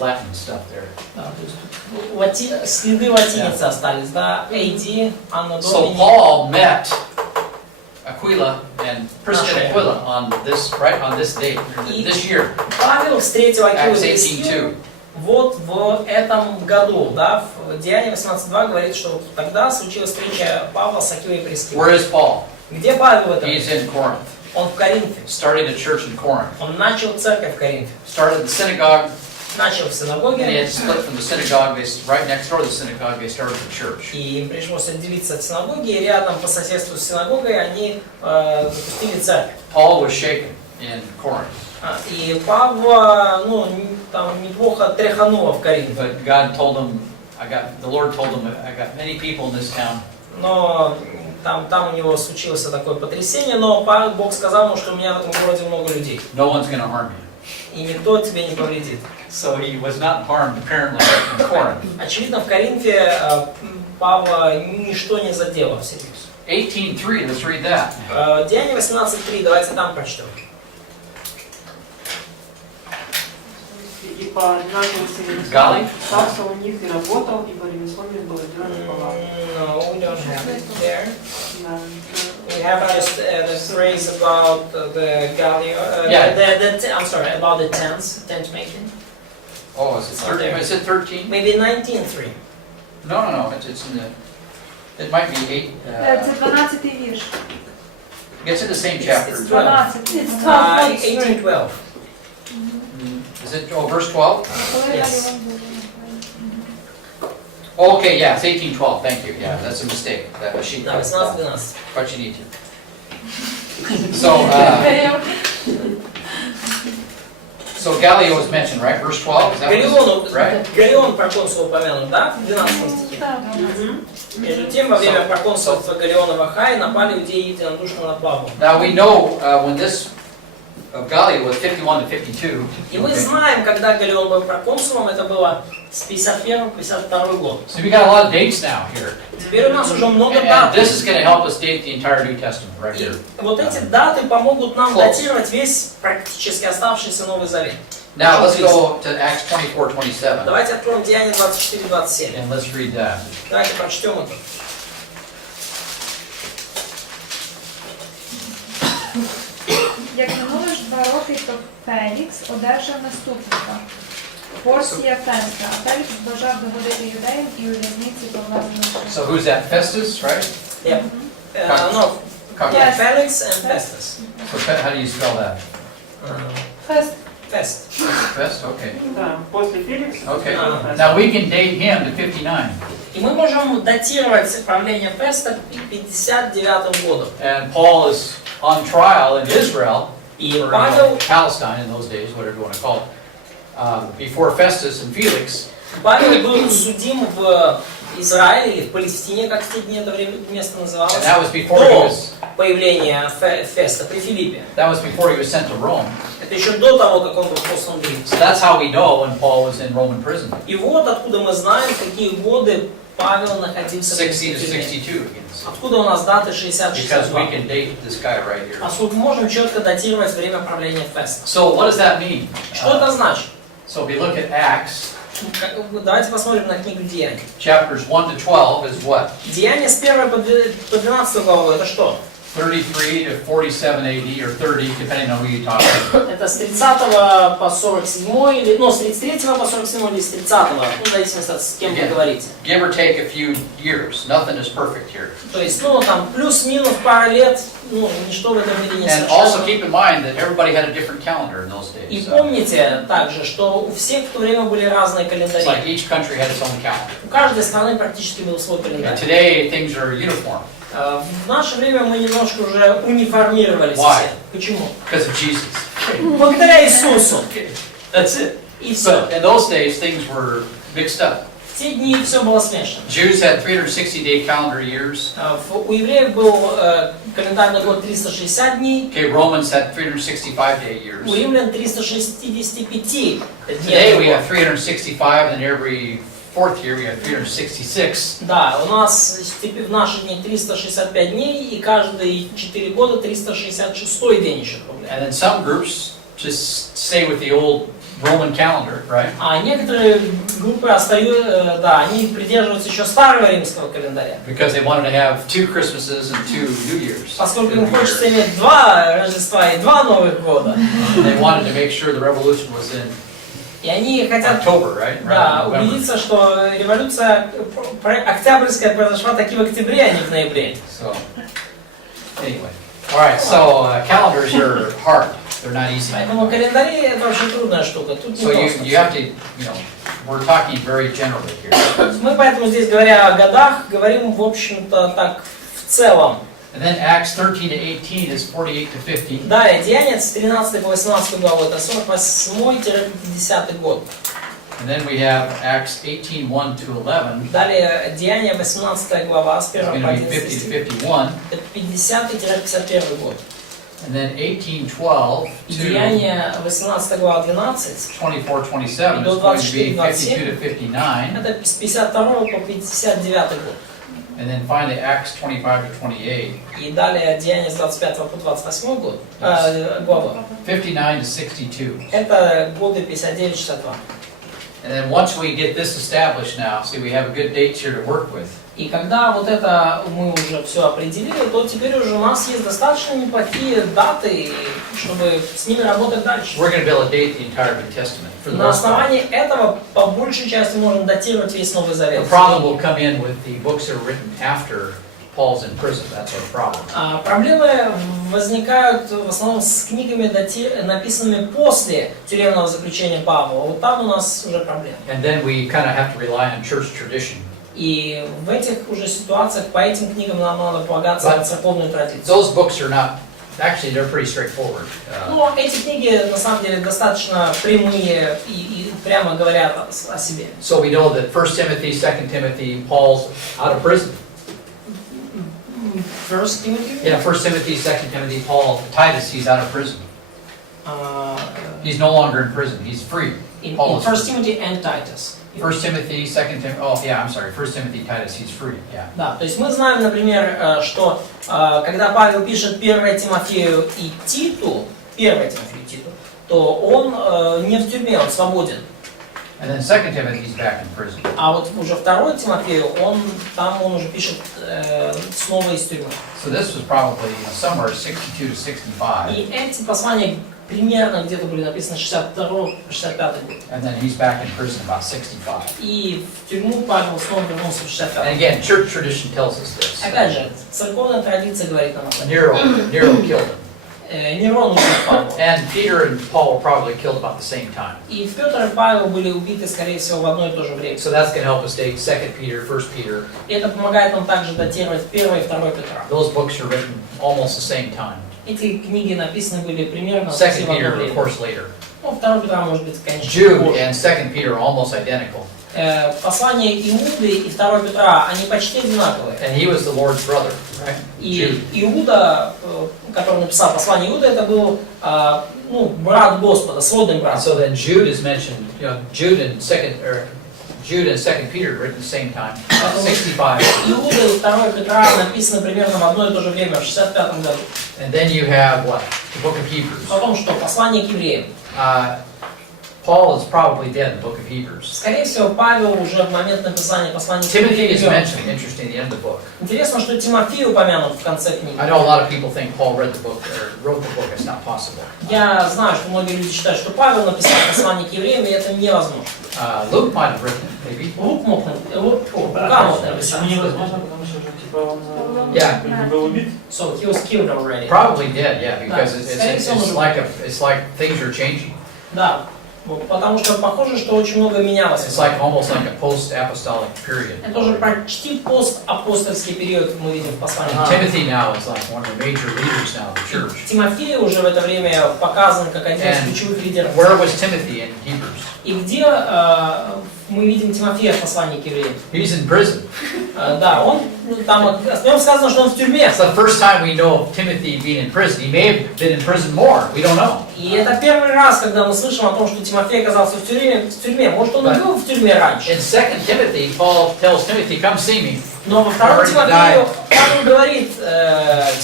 Latin stuff there. Да, то есть следы латиницы остались, да? AD, Anno So Domini. Paul met Aquila and Prisca Aquila on this date, this year. Павел встретил Акилу Acts и Прискилу 18:2. вот в этом году, да? В Деянии 18:2 говорит, что вот тогда случилась встреча Павла с Акилой и Прискилой. Where is Paul? Где Павел в этом? He's in Corinth. Он в Коринфе. Started a church in Corinth. Он начал церковь в Коринфе. Started the synagogue. Начал в And he синагоге. had split from the synagogue. Right next door to the synagogue, they started the church. И им пришлось отделиться от синагоги, и рядом по соседству с синагогой они запустили церковь. Paul was shaken in Corinth. И Павла, там неплохо тряхануло в Коринфе. But God told him, the Lord told him, I got many people in this town. Но там у него случилось такое потрясение, но Бог сказал ему, что у меня в этом городе много людей. No one's going to harm you. И никто тебе не повредит. So he was not harmed apparently in Corinth. Очевидно, в Коринфе Павла ничто не задело всерьез. 18:3, let's read that. Деяния 18:3, давайте там прочтем. И по одинаковым Галий? остался у них и работал, ибо ремеслом их было делать повал. No, we don't have it there. Да. We have just the phrase about the Galio, Yeah. I'm sorry, about the tent making. Oh, is it 13? Is it 13? Maybe 19:3. No, it's in the, it might be 8. Це 12-й вірш. It's in the same chapter. It's 12. 12. It's 12. 18:12. Is it, verse 12? Yes. Oh, okay, yeah, it's 18:12, thank you, yeah, that's a mistake, that was sheet. Да, 18:12. But you need to. So Gallio was mentioned, right, verse 12, is that what right? Галион проконсул упомянут, да, в 12 стихе. Между тем, во время проконсульства Галиона в Ахае напали иудеи единодушно на Павла. Now we know when this of Galilee was 51 to 52. И мы знаем, когда Галион был проконсулом, это было с 51 по 52 год. So we got a lot of dates now here. Теперь у нас уже много And дат. this is going to help us date the entire New Testament right И here. вот эти даты помогут нам Close. датировать весь практически оставшийся Новый Завет. Now let's go to Acts 24:27 Давайте откроем Деяния 24-27. and let's read that. Давайте прочтем это. Як минуло ж 2 роки, то Фелікс одержав наступника. Порція Феста, а Фелікс бажав догодити юдеям і у в'язниці Павла залишив. So who's that? Festus, right? Yep. No. Как- Yeah, Felix and Festus. So how do you spell that? Фест. Fest. Fest? Okay. Да, после Феликса. Okay. Фест. Now we can date him to 59. И мы можем датировать правление Феста 59 годом. And Paul is on trial in Israel, И or Павел, Palestine in those days, whatever you want to call it, before Festus and Felix. Павел был судим в Израиле или в Палестине, как в те дни это место называлось, And that was before he до was появления Феста при Филиппе. sent to Rome. Это еще до того, как он был послан в Рим. So that's how we know when Paul was in Roman prison. И вот откуда мы знаем, в какие годы Павел находился в 60 to тюрьме. 62 against. Откуда у нас даты Because we 60-62? can date this guy right here. Поскольку мы можем четко датировать время правления Феста. So what does that mean? Что это значит? So if we look at Acts, Давайте посмотрим на книгу Деяний. chapters 1 to 12 is what? Деяния с 1 по 12 главу это что? 33 to 47 AD, or 30, depending on who you talk to. Это с 30 по 47, или, ну, с 33 по 47 или с 30, ну, в зависимости от с кем вы говорите. Give or take a few years. Nothing is perfect here. То есть, ну, там, плюс-минус пара лет, ну, ничто в этом мире не And also совершенно. keep in mind that everybody had a different calendar in those И days. So помните также, что у всех в то время были разные it's календари. like each country had its own calendar. У каждой страны практически был свой And календарь. today things are uniform В наше время мы немножко уже униформировались Why? все. Почему? because of Jesus. Благодаря Иисусу. That's it. И все. But in those days things were mixed up. В те дни все было смешано. Jews had 360-day calendar years. У евреев был календарный год 360 дней, Okay, Romans had 365-day у years. римлян 365 Today we дней. have 365, and every fourth year we have 366. Да, у нас теперь в наши дни 365 дней, и каждые 4 года 366 день еще добавляют. And then some groups just stay with the old Roman calendar, right? А некоторые группы остаются, да, они придерживаются еще старого римского календаря. Because they wanted to have 2 Christmases and 2 New Years. Поскольку им хочется иметь 2 Рождества и 2 Новых года. And they wanted to make sure the revolution was in И они хотят, October, right? да, Rather than November. убедиться, что революция октябрьская произошла таки в октябре, а не в ноябре. So, anyway. All right, so calendars are hard. They're not easy. Поэтому календари это вообще трудная штука. Тут не So просто. you have to, you know, we're talking very generally here. Мы поэтому здесь, говоря о годах, говорим, в общем-то, так в целом. And then Acts 13 to 18 is 48 to 50. Далее, Деяния с 13 по 18 главу, это 48-50 год. And then we have Acts 18, 1 to 11. Далее, Деяния 18 глава, с 1 It's по going to be 11 50 to стих. 51. Это 50-51 год. And then 18, 12 И to Деяния 18 глава 12, 24, 27 is going to be 52 to 59. это с 52 по 59 год. And then finally Acts 25 to 28. И далее Деяния с 25 по 28 год, глава. 59 to 62. Это годы 59-62. And then once we get this established now, see we have a good dates here to work with. И когда вот это мы уже все определили, то теперь уже у нас есть достаточно неплохие даты, чтобы с ними работать дальше. We're going to be able to date the entire New Testament for the На most part. основании этого, по большей части, можем датировать весь Новый Завет. The problem will come in with the books that are written after Paul's in prison. That's our problem. Проблемы возникают в основном с книгами, написанными после тюремного заключения Павла. Вот там у нас уже проблемы. And then we kind of have to rely on church tradition. И в этих уже ситуациях по этим книгам нам надо полагаться на церковную традицию. Those books are not, actually they're pretty straightforward. Но эти книги на самом деле достаточно прямые и прямо говорят о себе. So we know that 1 Timothy, 2 Timothy, Paul's out of prison. First Timothy? Yeah, 1 Timothy, 2 Timothy, Paul, Titus, he's out of prison. He's no longer in prison. He's free. In Paul is 1 free. Timothy and Titus. 1 Timothy, 2 Timothy, oh yeah, I'm sorry, 1 Timothy, Titus, he's free, yeah. Да, то есть мы знаем, например, что когда Павел пишет 1 Тимофею и Титу, 1 Тимофею и Титу, то он не в тюрьме, он свободен. And then 2 Timothy, he's back in prison. А вот уже 2 Тимофею, он уже пишет снова из тюрьмы. So this was probably somewhere 62 to 65. И эти послания примерно где-то были написаны 62-65 год. And then he's back in prison about 65. И в тюрьму Павел снова вернулся в 65. And again, church tradition tells us this. Опять же, церковная традиция говорит нам об этом. Nero killed him. Нерон убил Павла. And Peter and Paul were probably killed about the same time. И Петр и Павел были убиты, скорее всего, в одно и то же время. So that's going to help us date 2 Peter, 1 Peter. И это помогает нам также датировать 1 и 2 Петра. Those books are written almost the same time. Эти книги написаны были примерно в 2 одно Peter, of время. course, later. Ну, 2 Петра, может быть, конечно, Jude позже. and 2 Peter are almost identical. Послания Иуды и 2 Петра, они почти одинаковые. And he was the Lord's brother, right? И Иуда, который написал послание Иуды, это был брат Господа, сводный брат. So then Jude is mentioned, Jude and 2 Peter written at the same time, 65. Иуда и 2 Петра написаны примерно в одно и то же время, в 65 году. And then you have what? The book of Hebrews. Потом что? Послание к евреям. Paul is probably dead in the book of Hebrews. Скорее всего, Павел уже в момент написания послания к Timothy is евреям. mentioned, interesting, at the end of the book. Интересно, что Тимофей упомянут в конце книги. I know a lot of people think Paul read the book or wrote the book. It's not possible. Я знаю, что многие люди считают, что Павел написал послание к евреям, и это невозможно. Luke might have written it, maybe. Лука мог написать. Почему невозможно? Потому что уже типа он Yeah. был убит. So he was killed already. Probably dead, yeah, because Да, it's like things are changing. Да, потому что похоже, что очень много менялось. It's like almost like a post-apostolic period. Это уже почти постапостольский период мы видим в послании. And Timothy now is like one of the major leaders now of the church. Тимофей уже в это время показан как один из ключевых лидеров. Where was Timothy in Hebrews? И где мы видим Тимофея в послании к евреям? He's in prison. Да, он там о нем сказано, что он в тюрьме. It's the first time we know of Timothy being in prison. He may have been in prison more. We don't know. И это первый раз, когда мы слышим о том, что Тимофей оказался в тюрьме. Может, он и был в тюрьме раньше. In 2 Timothy, Paul tells Timothy, "Come see me." Но во 2 Тимофею Павел говорит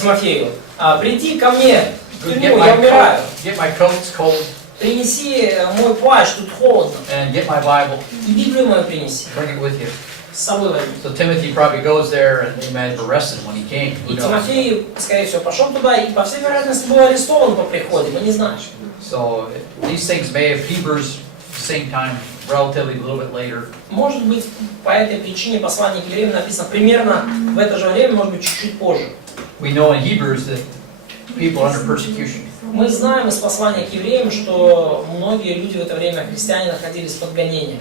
Тимофею: приди ко мне в тюрьму, я умираю. Get my coat, it's cold, Принеси мой плащ, тут холодно. and get my Bible. И Библию мою принеси. Bring it with you. С собой возьми. So Timothy probably goes there, and they might have arrested him when he came. Who И knows? Тимофей, скорее всего, пошел туда и, по всей вероятности, был арестован по приходе, мы не знаем. So these things may have Hebrews at the same time, relatively a little bit later. Может быть, по этой причине послание к евреям написано примерно в это же время, может быть, чуть-чуть позже. We know in Hebrews that people are under persecution. Мы знаем из послания к евреям, что многие люди в это время, христиане, находились под гонением.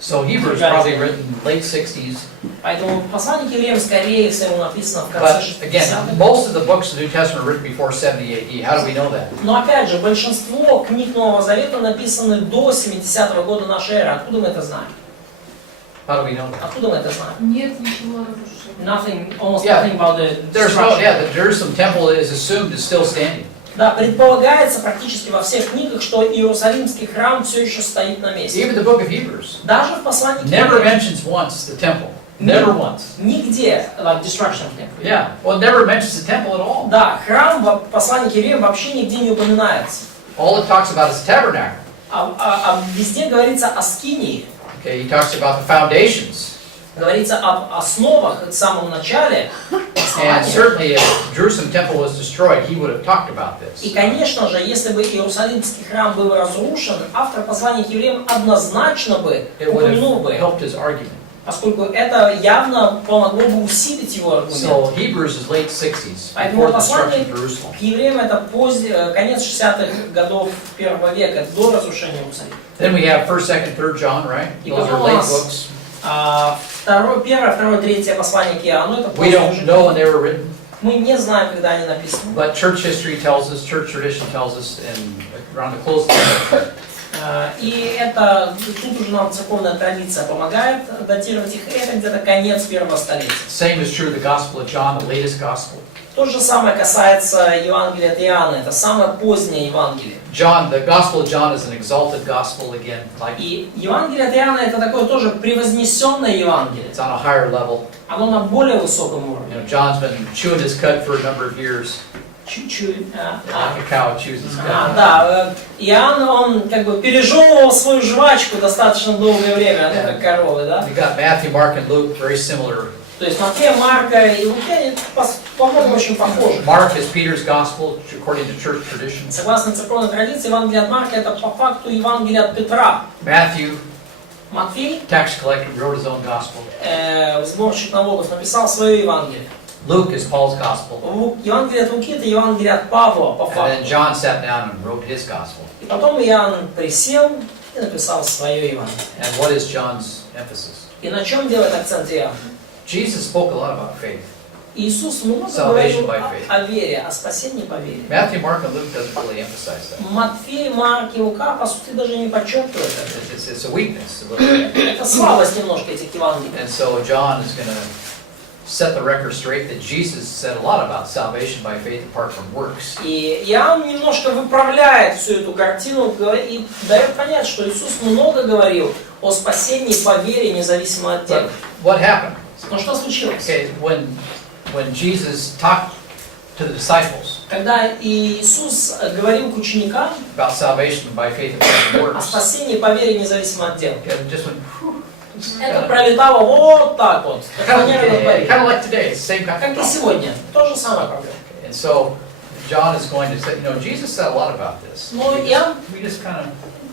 So Hebrews probably written late 60s. Поэтому послание к евреям, скорее всего, написано в But конце again, 60-х. most of the books of the New Testament were written before 70 AD. How do we know that? Но опять же, большинство книг Нового Завета написаны до 70-го года нашей эры. Откуда мы это знаем? How do we know that? Откуда мы это знаем? Нет ничего разрушения. Almost Yeah. nothing about the There's no, destruction. yeah, the Jerusalem temple is assumed is still standing. Да, предполагается практически во всех книгах, что Иерусалимский храм все еще стоит на месте. Even the book of Hebrews Даже в послании к never евреям mentions once the temple. Never once. нигде, like destruction of temple. Yeah, well, it never mentions the temple at all. Да, храм в послании к евреям вообще нигде не упоминается. All it talks about is the tabernacle. А везде говорится о скинии, Okay, he talks about the foundations. говорится об основах, в самом начале. And certainly if Jerusalem temple was destroyed, he would have talked about this. И, конечно же, если бы Иерусалимский храм был разрушен, автор послания к евреям однозначно бы It would упомянул have бы, helped his argument. поскольку это явно помогло бы усилить его аргумент. So Hebrews is late 60s, Поэтому before the destruction послание of Jerusalem. к евреям это конец 60-х годов первого века, до разрушения Иерусалима. Then we have 1st, 2nd, 3rd John, right? И Those are потом у late нас books. Первое, второе, третье послание к Иоанну, это We don't know when they were written, мы не знаем, когда они написаны. but church history tells us, church tradition tells us, and around the close of the И это, тут уже нам церковная традиция помогает датировать их, это где-то конец первого столетия. Same is true of the Gospel of John, the latest Gospel. То же самое касается Евангелия от Иоанна. Это самое позднее Евангелие. John, the Gospel of John is an exalted gospel again, like И Евангелие от Иоанна это такое тоже превознесенное Евангелие. it's on a higher level. Оно на более высоком You уровне. know, John's been chewing his cud for a number of years, Чуть-чуть. like a cow chews his cud. Да, Иоанн, он как бы пережевывал свою жвачку достаточно долгое время, ну, как коровы, да? You got Matthew, Mark, and Luke, very similar. То есть Матфея, Марка и Луки, они по-моему очень похожи. Mark is Peter's gospel, according to church tradition. Согласно церковной традиции, Евангелие от Марка это по факту Евангелие от Петра. Matthew, Матфей, tax collector, wrote his own gospel. сборщик налогов, написал свое Евангелие. Luke is Paul's gospel. Евангелие от Луки это Евангелие от Павла, по And then факту. John sat down and wrote his gospel. И потом Иоанн присел и написал свое Евангелие. And what is John's emphasis? И на чем делает акцент Иоанн? Jesus spoke a lot about faith. Iisus много Salvation говорил by faith. о вере, о спасении по вере. Matthew, Mark, and Luke doesn't really emphasize that. Матфей, Марк и Лука, по сути, даже не подчеркивают это. It's a weakness a little bit. Это слабость немножко этих Евангелий. And so John is going to set the record straight that Jesus said a lot about salvation by faith apart from works. И Иоанн немножко выправляет всю эту картину и дает понять, что Иисус много говорил о спасении по вере, независимо от дел. What happened? Но что случилось? Okay, when Jesus talked to the disciples Когда Иисус говорил к ученикам about salvation by faith apart from о works, спасении по вере, независимо от дел, it just went, whew, это пролетало вот так вот. kind of like today, it's the same kind of Как и problem. сегодня. То же самое проблема. And so John is going to say, you know, Jesus said a lot about this. Ну, Иоанн We just kind of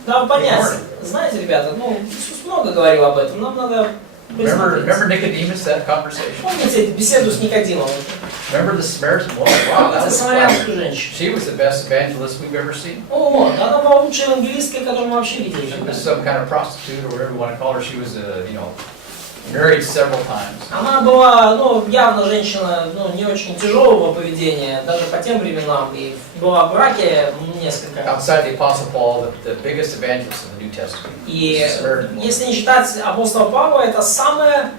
дал понять. Знаете, ребята, ну, Иисус много говорил об этом. Нам надо remember Nicodemus, that conversation? Помните беседу с Никодимом? Remember the Samaritan woman? Wow, that Это was самарянскую женщину. she was the best evangelist we've ever seen. О, она была лучшей евангелисткой, которую мы вообще видели. She was some kind of prostitute or whatever you want to call her. She was, married several times. Она была, ну, явно женщина, ну, не очень тяжелого поведения, даже по тем временам, и была в браке несколько раз. Outside the Apostle Paul, the biggest evangelist in the New Testament. И Samaritan woman. если не считать апостола Павла, это самая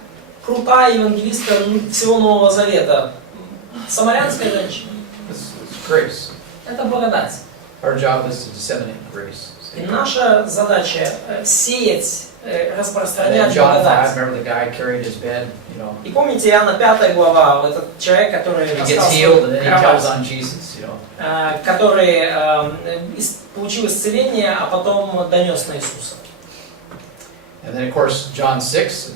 крутая евангелистка всего Нового Завета. Самарянская женщина. It's grace. Это благодать. Our job is to disseminate grace. И наша задача сеять, And then распространять John 5, благодать. remember the guy carried his bed, И помните, Иоанна 5 глава, вот этот человек, который he рассказал gets healed and свою then he tells кровать, on Jesus, который получил исцеление, а потом донес на Иисуса. And then of course John 6,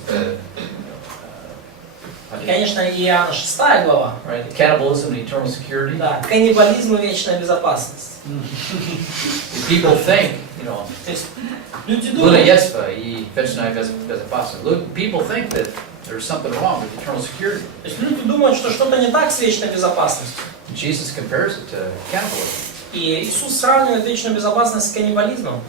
И, конечно, Иоанна 6 глава, right, the cannibalism and eternal security. да, каннибализм и вечная безопасность. People think, То есть люди Luda думают, Yesva, и вечная безопасность. People think that there's something wrong with eternal security. то есть люди думают, что что-то не так с вечной безопасностью. Jesus compares it to cannibalism. И Иисус сравнивает вечную безопасность с каннибализмом,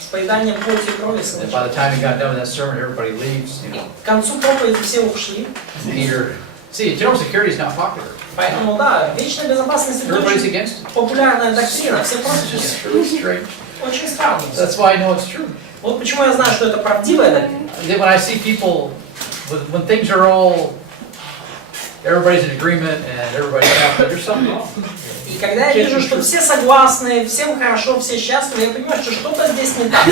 с поеданием плоти и крови. And by the time he got done with that sermon, everybody leaves, К концу проповеди все ушли. Peter. See, eternal security is not popular. Поэтому, да, вечная безопасность это Everybody's очень against it. популярная доктрина, все It's против just нее. really strange. Очень странно. That's why I know it's true. Вот почему я знаю, что это правдивая доктрина. Then when I see people, when things are all, everybody's in agreement and everybody's happy, there's something wrong. И когда я вижу, что все согласны, всем хорошо, все счастливы, я понимаю, что что-то здесь не так.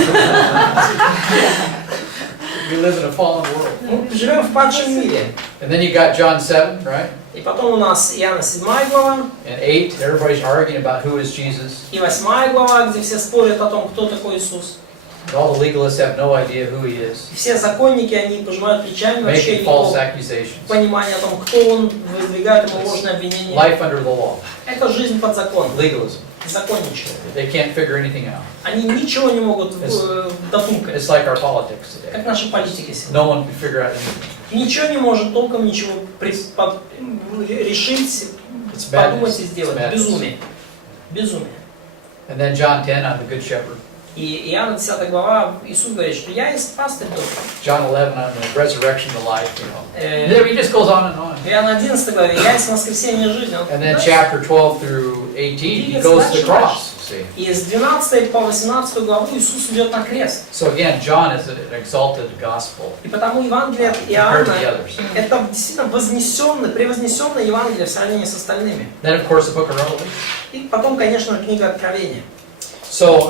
We live in a fallen world. Мы живем в падшем мире. And then you got John 7, right? И потом у нас Иоанна 7 глава And 8, everybody's arguing about who is Jesus. и 8 глава, где все спорят о том, кто такой Иисус. And all the legalists have no idea who he is. И все законники, они пожимают плечами, вообще Making false никакого accusations. понимания о том, кто он, выдвигают ему ложное обвинение. Life under the law. Это жизнь под законом, Legalism. законничество. They can't figure anything out. Они ничего не могут дотумкать, It's like our politics today. как наши политики сегодня. No one can figure out anything. Ничего не может толком ничего решить, It's подумать madness. и сделать. It's madness. Безумие. Безумие. And then John 10, I'm the good shepherd. И Иоанна 10 глава, Иисус говорит, что я есть пастырь добрый. John 11, I'm the resurrection to life, Э, He just goes on and on. Иоанна 11 главе, я есть воскресение жизни. Он And then дальше chapter 12 through 18, he goes to the cross. see. И с 12 по 18 главу Иисус идет на крест. So again, John is an exalted gospel И потому Евангелие от compared to the Иоанна others. это действительно превознесенное Евангелие в сравнении с остальными. Then, of course, the book of Revelation. И потом, конечно, книга Откровения. So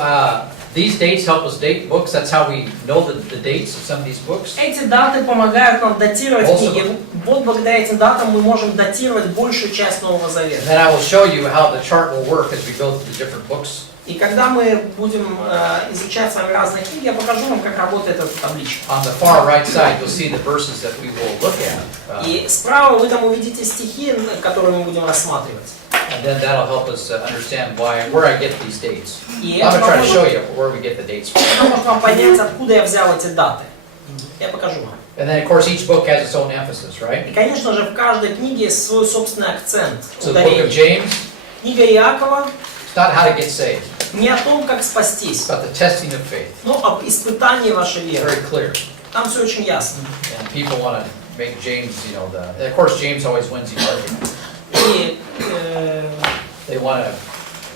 these dates help us date books. That's how we know the dates of some of these books. Эти даты помогают нам датировать книги. Вот благодаря этим датам мы можем датировать большую часть Нового Завета. And then I will show you how the chart will work as we go through the different books. И когда мы будем изучать с вами разные книги, я покажу вам, как работает эта табличка. On the far right side, you'll see the verses that we will look at. И справа вы там увидите стихи, которые мы будем рассматривать. And then that'll help us understand where I get these dates. И I'm это going to try to поможет, show you where we get the dates from. поможет вам понять, откуда я взял эти даты. Я покажу вам. And then, of course, each book has its own emphasis, right? И, конечно же, в каждой книге есть свой собственный акцент. So the book of James, Книга Иакова it's not how to get saved. не о том, как спастись, It's about the testing of faith. но об испытании вашей веры. Very clear. Там все очень ясно. And people want to make James, you know, and of course, James always wins the argument. И, They want to,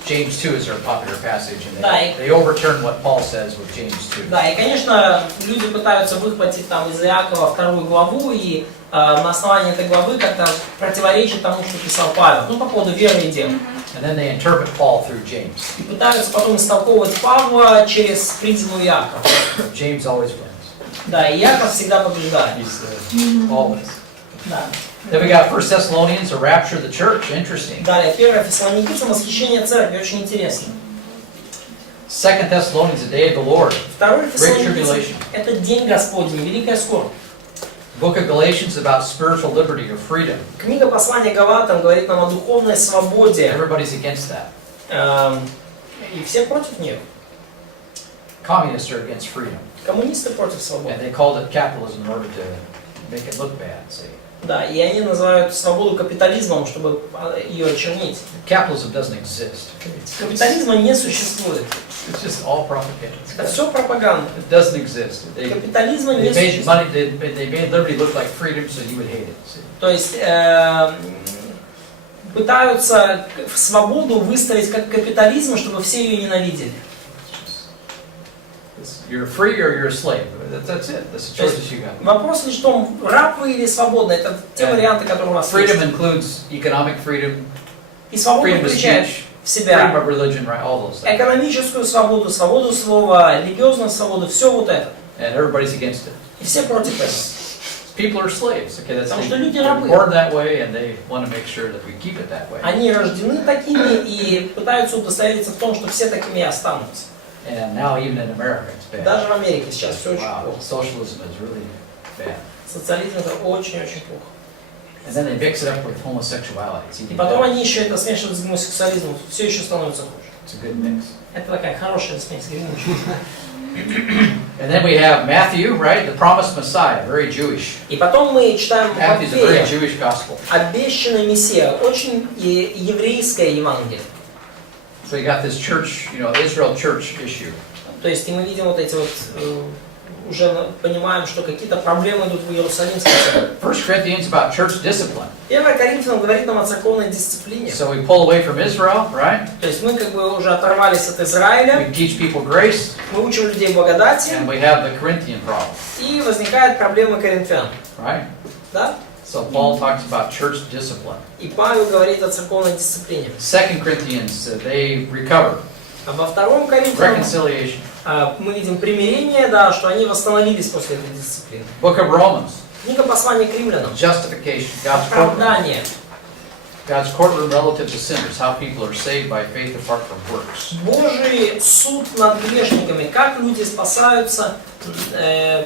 James 2 is their popular passage, and Да, they overturn what Paul says with James 2. да, и, конечно, люди пытаются выхватить там из Иакова 2 главу и на основании этой главы как-то противоречит тому, что писал Павел, ну, по поводу веры и дел. And then they interpret Paul through James. И пытаются потом истолковывать Павла через призму Иакова. James always wins. Да, и Иаков всегда побеждает. He's always. Да. Then we got 1 Thessalonians, the rapture of the church. Interesting. Далее, 1 Фессалоникийцам, восхищение церкви, очень интересно. 2 Thessalonians, the day of the Lord. 2 Great Фессалоникийцам tribulation. – это день Господень, великая скорбь. The book of Galatians is about spiritual liberty or freedom. Книга послания Галатам говорит нам о духовной свободе. Everybody's against that. И все против нее. Communists are against freedom. Коммунисты против And свободы. they called it capitalism in order to make it look bad. See? Да, и они называют свободу капитализмом, чтобы ее очернить. Capitalism doesn't exist. Капитализма не существует. It's just all propaganda. Это все пропаганда. It doesn't exist. They Капитализма не made существует. money. They made liberty look like freedom, so you would hate it. See? То есть пытаются свободу выставить как капитализм, чтобы все ее ненавидели. You're free or you're a slave. That's it. That's the choices you got. Вопрос лишь в том, раб вы или свободный, это те варианты, которые у вас Freedom есть. includes economic freedom, И свобода freedom of включает speech, в себя freedom of religion, right? All those things. экономическую свободу, свободу слова, религиозную свободу, все вот это. And everybody's against it. И все против этого. People are slaves. Okay, that's Потому что they're люди рабы. born that way, and they want to make sure that we keep it that way. Они рождены такими и пытаются удостовериться в том, что все такими и останутся. And now even in America, it's bad. Даже в Америке сейчас все очень Wow, плохо. socialism is really bad. Социализм это очень-очень плохо. And then they mix it up with homosexuality. It's И even потом better. они еще это смешивают с гомосексуализмом, все еще становится хуже. It's a good mix. Это такая хорошая смесь, гремучая. And then we have Matthew, right? The promised Messiah, very Jewish. И потом мы читаем Matthew's a very Матфея, Jewish gospel. обещанный Мессия, очень еврейское Евангелие. So you got this church, you know, Israel church issue. То есть и мы видим вот эти вот, уже понимаем, что какие-то проблемы идут в Иерусалимской церкви. 1 Corinthians about church discipline. 1 Коринфянам говорит нам о церковной дисциплине. So we pull away from Israel, right? То есть мы как бы уже оторвались от Израиля, We teach people grace, мы учим людей благодати, and we have the Corinthian problem, и возникает проблема коринфян. right? Да? So Paul talks about church discipline. И Павел говорит о церковной дисциплине. 2 Corinthians, they recover. А во 2 Коринфянам Reconciliation. мы видим примирение, да, что они восстановились после этой дисциплины. Book of Romans, Книга послания к римлянам. justification, God's courtroom. Оправдание. God's courtroom relative to sinners, how people are saved by faith apart from works. Божий суд над грешниками. Как люди спасаются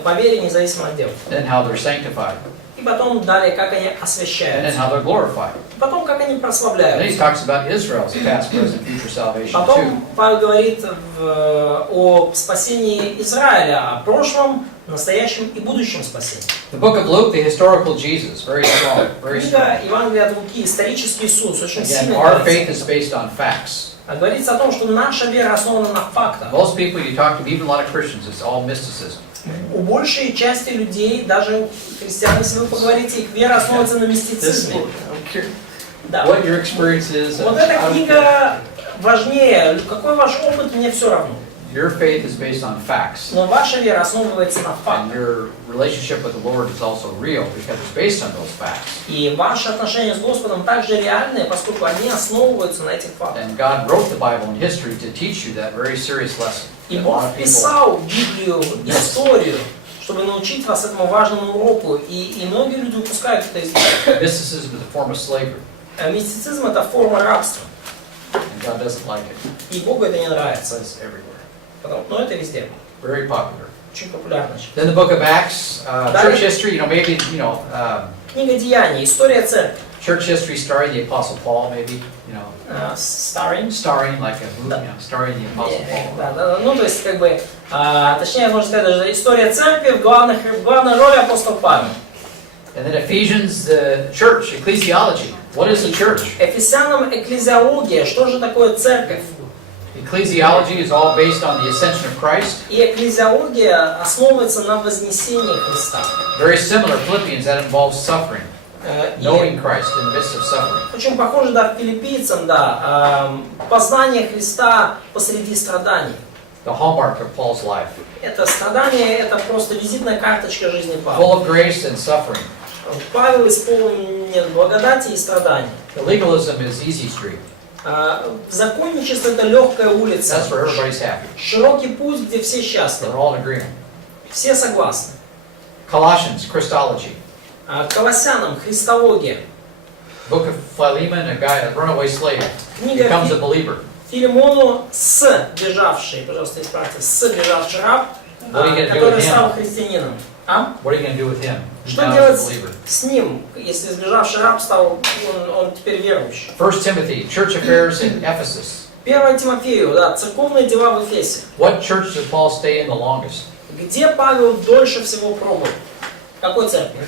по вере, независимо от дел. Then how they're sanctified. И потом далее, как они And then освящаются. how they're glorified. И потом, как они And then he прославляются. talks about Israel's past, present, future salvation too. Потом Павел говорит о спасении Израиля, о прошлом, настоящем и будущем спасении. The book of Luke, the historical Jesus, very strong, very Книга strong. Евангелия от Луки, исторический Иисус, очень Again, сильный. our faith is based on facts. Говорится о том, что наша вера основана на фактах. Most people you talk to, even a lot of Christians, it's all mysticism. У большей части людей, даже христиан, если вы поговорите, их вера основывается на мистицизме. Да. What your experience is. Вот эта книга важнее, какой ваш опыт, мне все равно. Your faith is based on facts. Но ваша вера основывается на And фактах. your relationship with the Lord is also real because it's based on those facts. И ваши отношения с Господом также реальные, поскольку они основываются на этих фактах. And God wrote the Bible in history to teach you that very serious lesson. И A lot Бог of people, писал Библию, историю, чтобы научить вас этому важному уроку. И многие люди упускают это из виду. mysticism is a form of slavery, Мистицизм — это форма рабства. and God doesn't like it. И Богу это не нравится. It's everywhere. Но это везде. Very popular. Очень популярно. Then the book of Acts, church history, maybe, Книга Деяний, история церкви. church history starring the Apostle Paul, maybe, Starring. starring like a movie, starring the Apostle Paul. Да. Ну, то есть, точнее, можно сказать, даже история церкви в главной роли апостол Павел. And then Ephesians, the church, ecclesiology. What is the church? Ефесянам экклезиология. Что же такое церковь? Ecclesiology is all based on the ascension of Christ. И экклезиология основывается на вознесении Христа. Very similar, Philippians, that involves suffering, И knowing Christ in the midst of suffering. очень похоже, да, к филиппийцам, да, познание Христа посреди страданий. The hallmark of Paul's life. Это страдание, это просто визитная карточка жизни Full Павла. of grace and suffering. Павел исполнен благодати и страданий. The legalism is easy street. Законничество — это легкая улица. That's where everybody's happy. Широкий путь, где все счастливы. They're all in agreement. Все согласны. Colossians, Christology. Колоссянам христология. Book of Philemon, a guy, a runaway slave, Книга becomes a believer. Филимону бежавший, пожалуйста, исправьте, бежавший раб, What are you gonna do который with him? стал христианином. What are you going to do with him? Что Now he's a делать believer. с ним, если сбежавший раб стал, он теперь верующий? 1 Timothy, church affairs in Ephesus. 1 Тимофею, да, церковные дела в Эфесе. What church did Paul stay in the longest? Где Павел дольше всего пробыл? Какой церкви?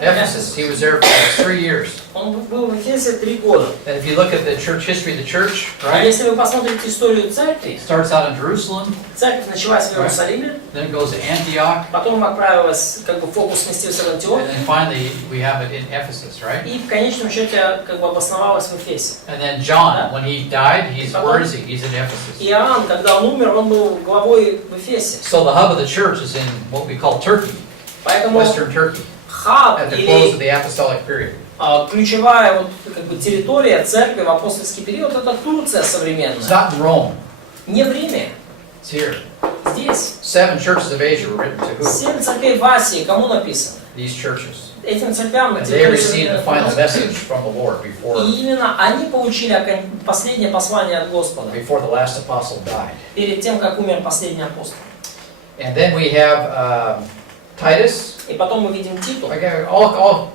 Ephesus. He was there for 3 years. Он был в Эфесе 3 года. And if you look at the church history of the church, А right? если вы посмотрите историю церкви, It starts out in Jerusalem, церковь началась в Иерусалиме, then it goes to Antioch, потом отправилась, фокус сместился в Антиох, and then finally we have it in Ephesus, right? и в конечном счете обосновалась в Эфесе. And then John, when he died, where is he? He's in Ephesus. Иоанн, когда он умер, он был главой в Эфесе. So the hub of the church is in what we call Turkey, Поэтому Western Turkey, хаб at the close of или the apostolic period. ключевая территория церкви в апостольский период — это Турция It's современная. not in Rome, Не в Риме, it's here. здесь. 7 churches of Asia were written to who? 7 церквей в Асии, кому написано? These churches. Этим церквям на And they территории received the final современной message from the Lord before И именно они получили последнее послание от Господа the last apostle died. перед тем, как умер последний апостол. And then we have Titus. И потом мы видим Титу. Again,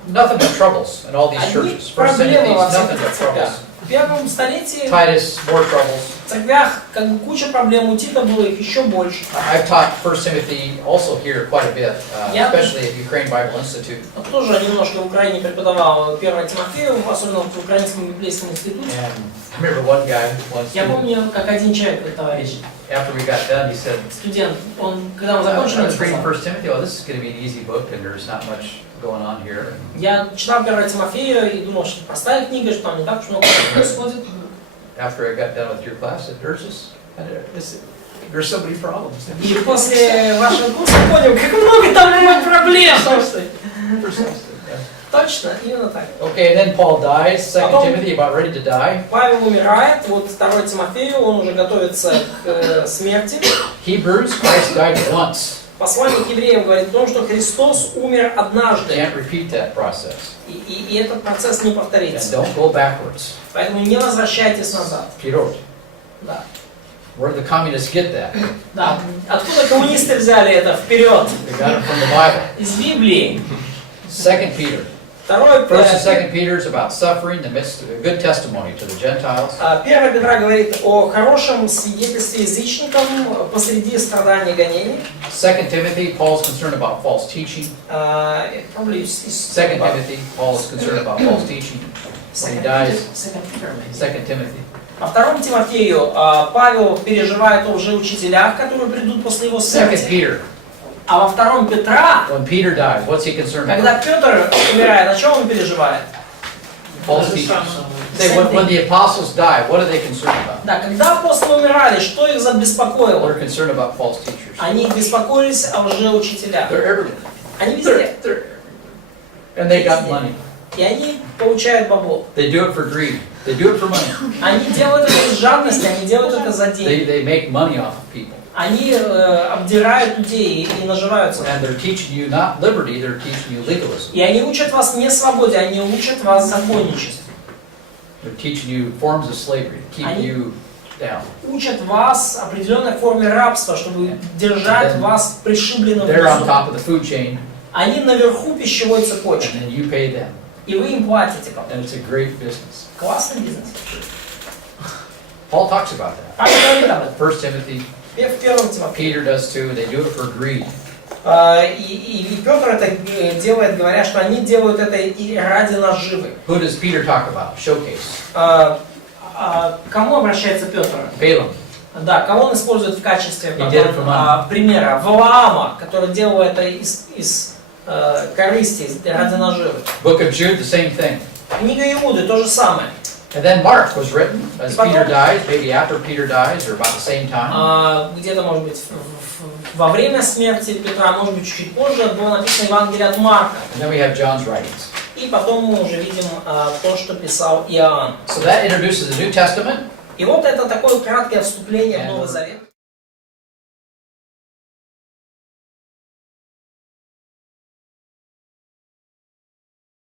nothing but troubles in all these Одни churches. First проблемы во Timothy, всех nothing этих but церквях. troubles. В первом столетии Titus, more troubles. в церквях куча проблем, у Тита было их еще больше. I've taught 1 Timothy also here quite a bit, Yeah. especially at Ukraine Bible Institute. Но тоже немножко в Украине преподавал 1 Тимофею, особенно в Украинском библейском институте. And I remember one guy once, Я помню, как один человек, товарищ, after we got done, he said, студент, когда мы I закончили, он was reading сказал: 1 Timothy, this is going to be an easy book and there's not much going on here. я читал 1 Тимофея и думал, что простая книга, что там не так уж много происходит. After I got done with your class, I said, there's so many problems. И после вашего курса понял, как много там бывает проблем. Точно, именно так. Okay, then Paul dies, 2 Потом- Timothy, about ready to die. Павел умирает, вот 2 Тимофею, он уже готовится к смерти. Hebrews, Christ died once. Послание к евреям говорит о том, что Христос умер однажды, Can't repeat that process. и этот процесс не And повторится. don't go backwards. Поэтому не возвращайтесь назад. Вперед. Да. Where did the communists get that? Да. Откуда коммунисты взяли это вперед? They got it from the Bible. Из Библии. 2 Peter. Второй 1 and 2 Peter is about suffering, the midst of a good testimony to the Gentiles. 1 Петра говорит о хорошем свидетельстве язычникам посреди страданий и гонений. 2 Timothy, Paul's concerned about false teaching. 2 Timothy, Paul's concerned about false teaching. When he dies, 2 Timothy. Во 2 Тимофею Павел переживает о лжеучителях, которые придут после его 2 смерти. Peter, А во 2 Петра, when Peter dies, what's he concerned когда about? Петр умирает, о чем он переживает? False teachers. Say, when the apostles died, what are they concerned about? Да, когда апостолы умирали, что их забеспокоило? They're concerned about false teachers. Они беспокоились о лжеучителях. They're everywhere. Они везде. And they got money. И они получают бабло. They do it for greed. They do it for money. Они делают это из жадности, они делают это за деньги. They make money off of people. Они обдирают людей и нажираются. And they're teaching you not liberty, they're teaching you legalism. И они учат вас не свободе, они учат вас законничеству. They're teaching you forms of slavery to keep you down. Учат вас определенной форме рабства, чтобы держать вас пришибленным They're on внизу. top of the food chain. Они наверху пищевой цепочки. And then you pay them. И вы им платите потом. And it's a great business. Классный бизнес. Paul talks about that. Павел говорит об этом. 1 Timothy. В 1 Тимофею. Peter does too. They do it for greed. И Петр это делает, говоря, что они делают это и ради наживы. Who does Peter talk about? Showcase. Кому обращается Петр? Balaam. Да, кого он использует в качестве He примера? Валаама, который делал это из корысти, ради наживы. Book of Jude, the same thing. Книга Иуды, то же самое. And then Mark was written as Peter dies, maybe after Peter dies, or about the same time. Где-то, может быть, во время смерти Петра, может быть, чуть-чуть позже, было написано Евангелие от Марка. And then we have John's writings. И потом мы уже видим то, что писал Иоанн. So that introduces the New Testament. И вот это такое краткое вступление в Новый Завет.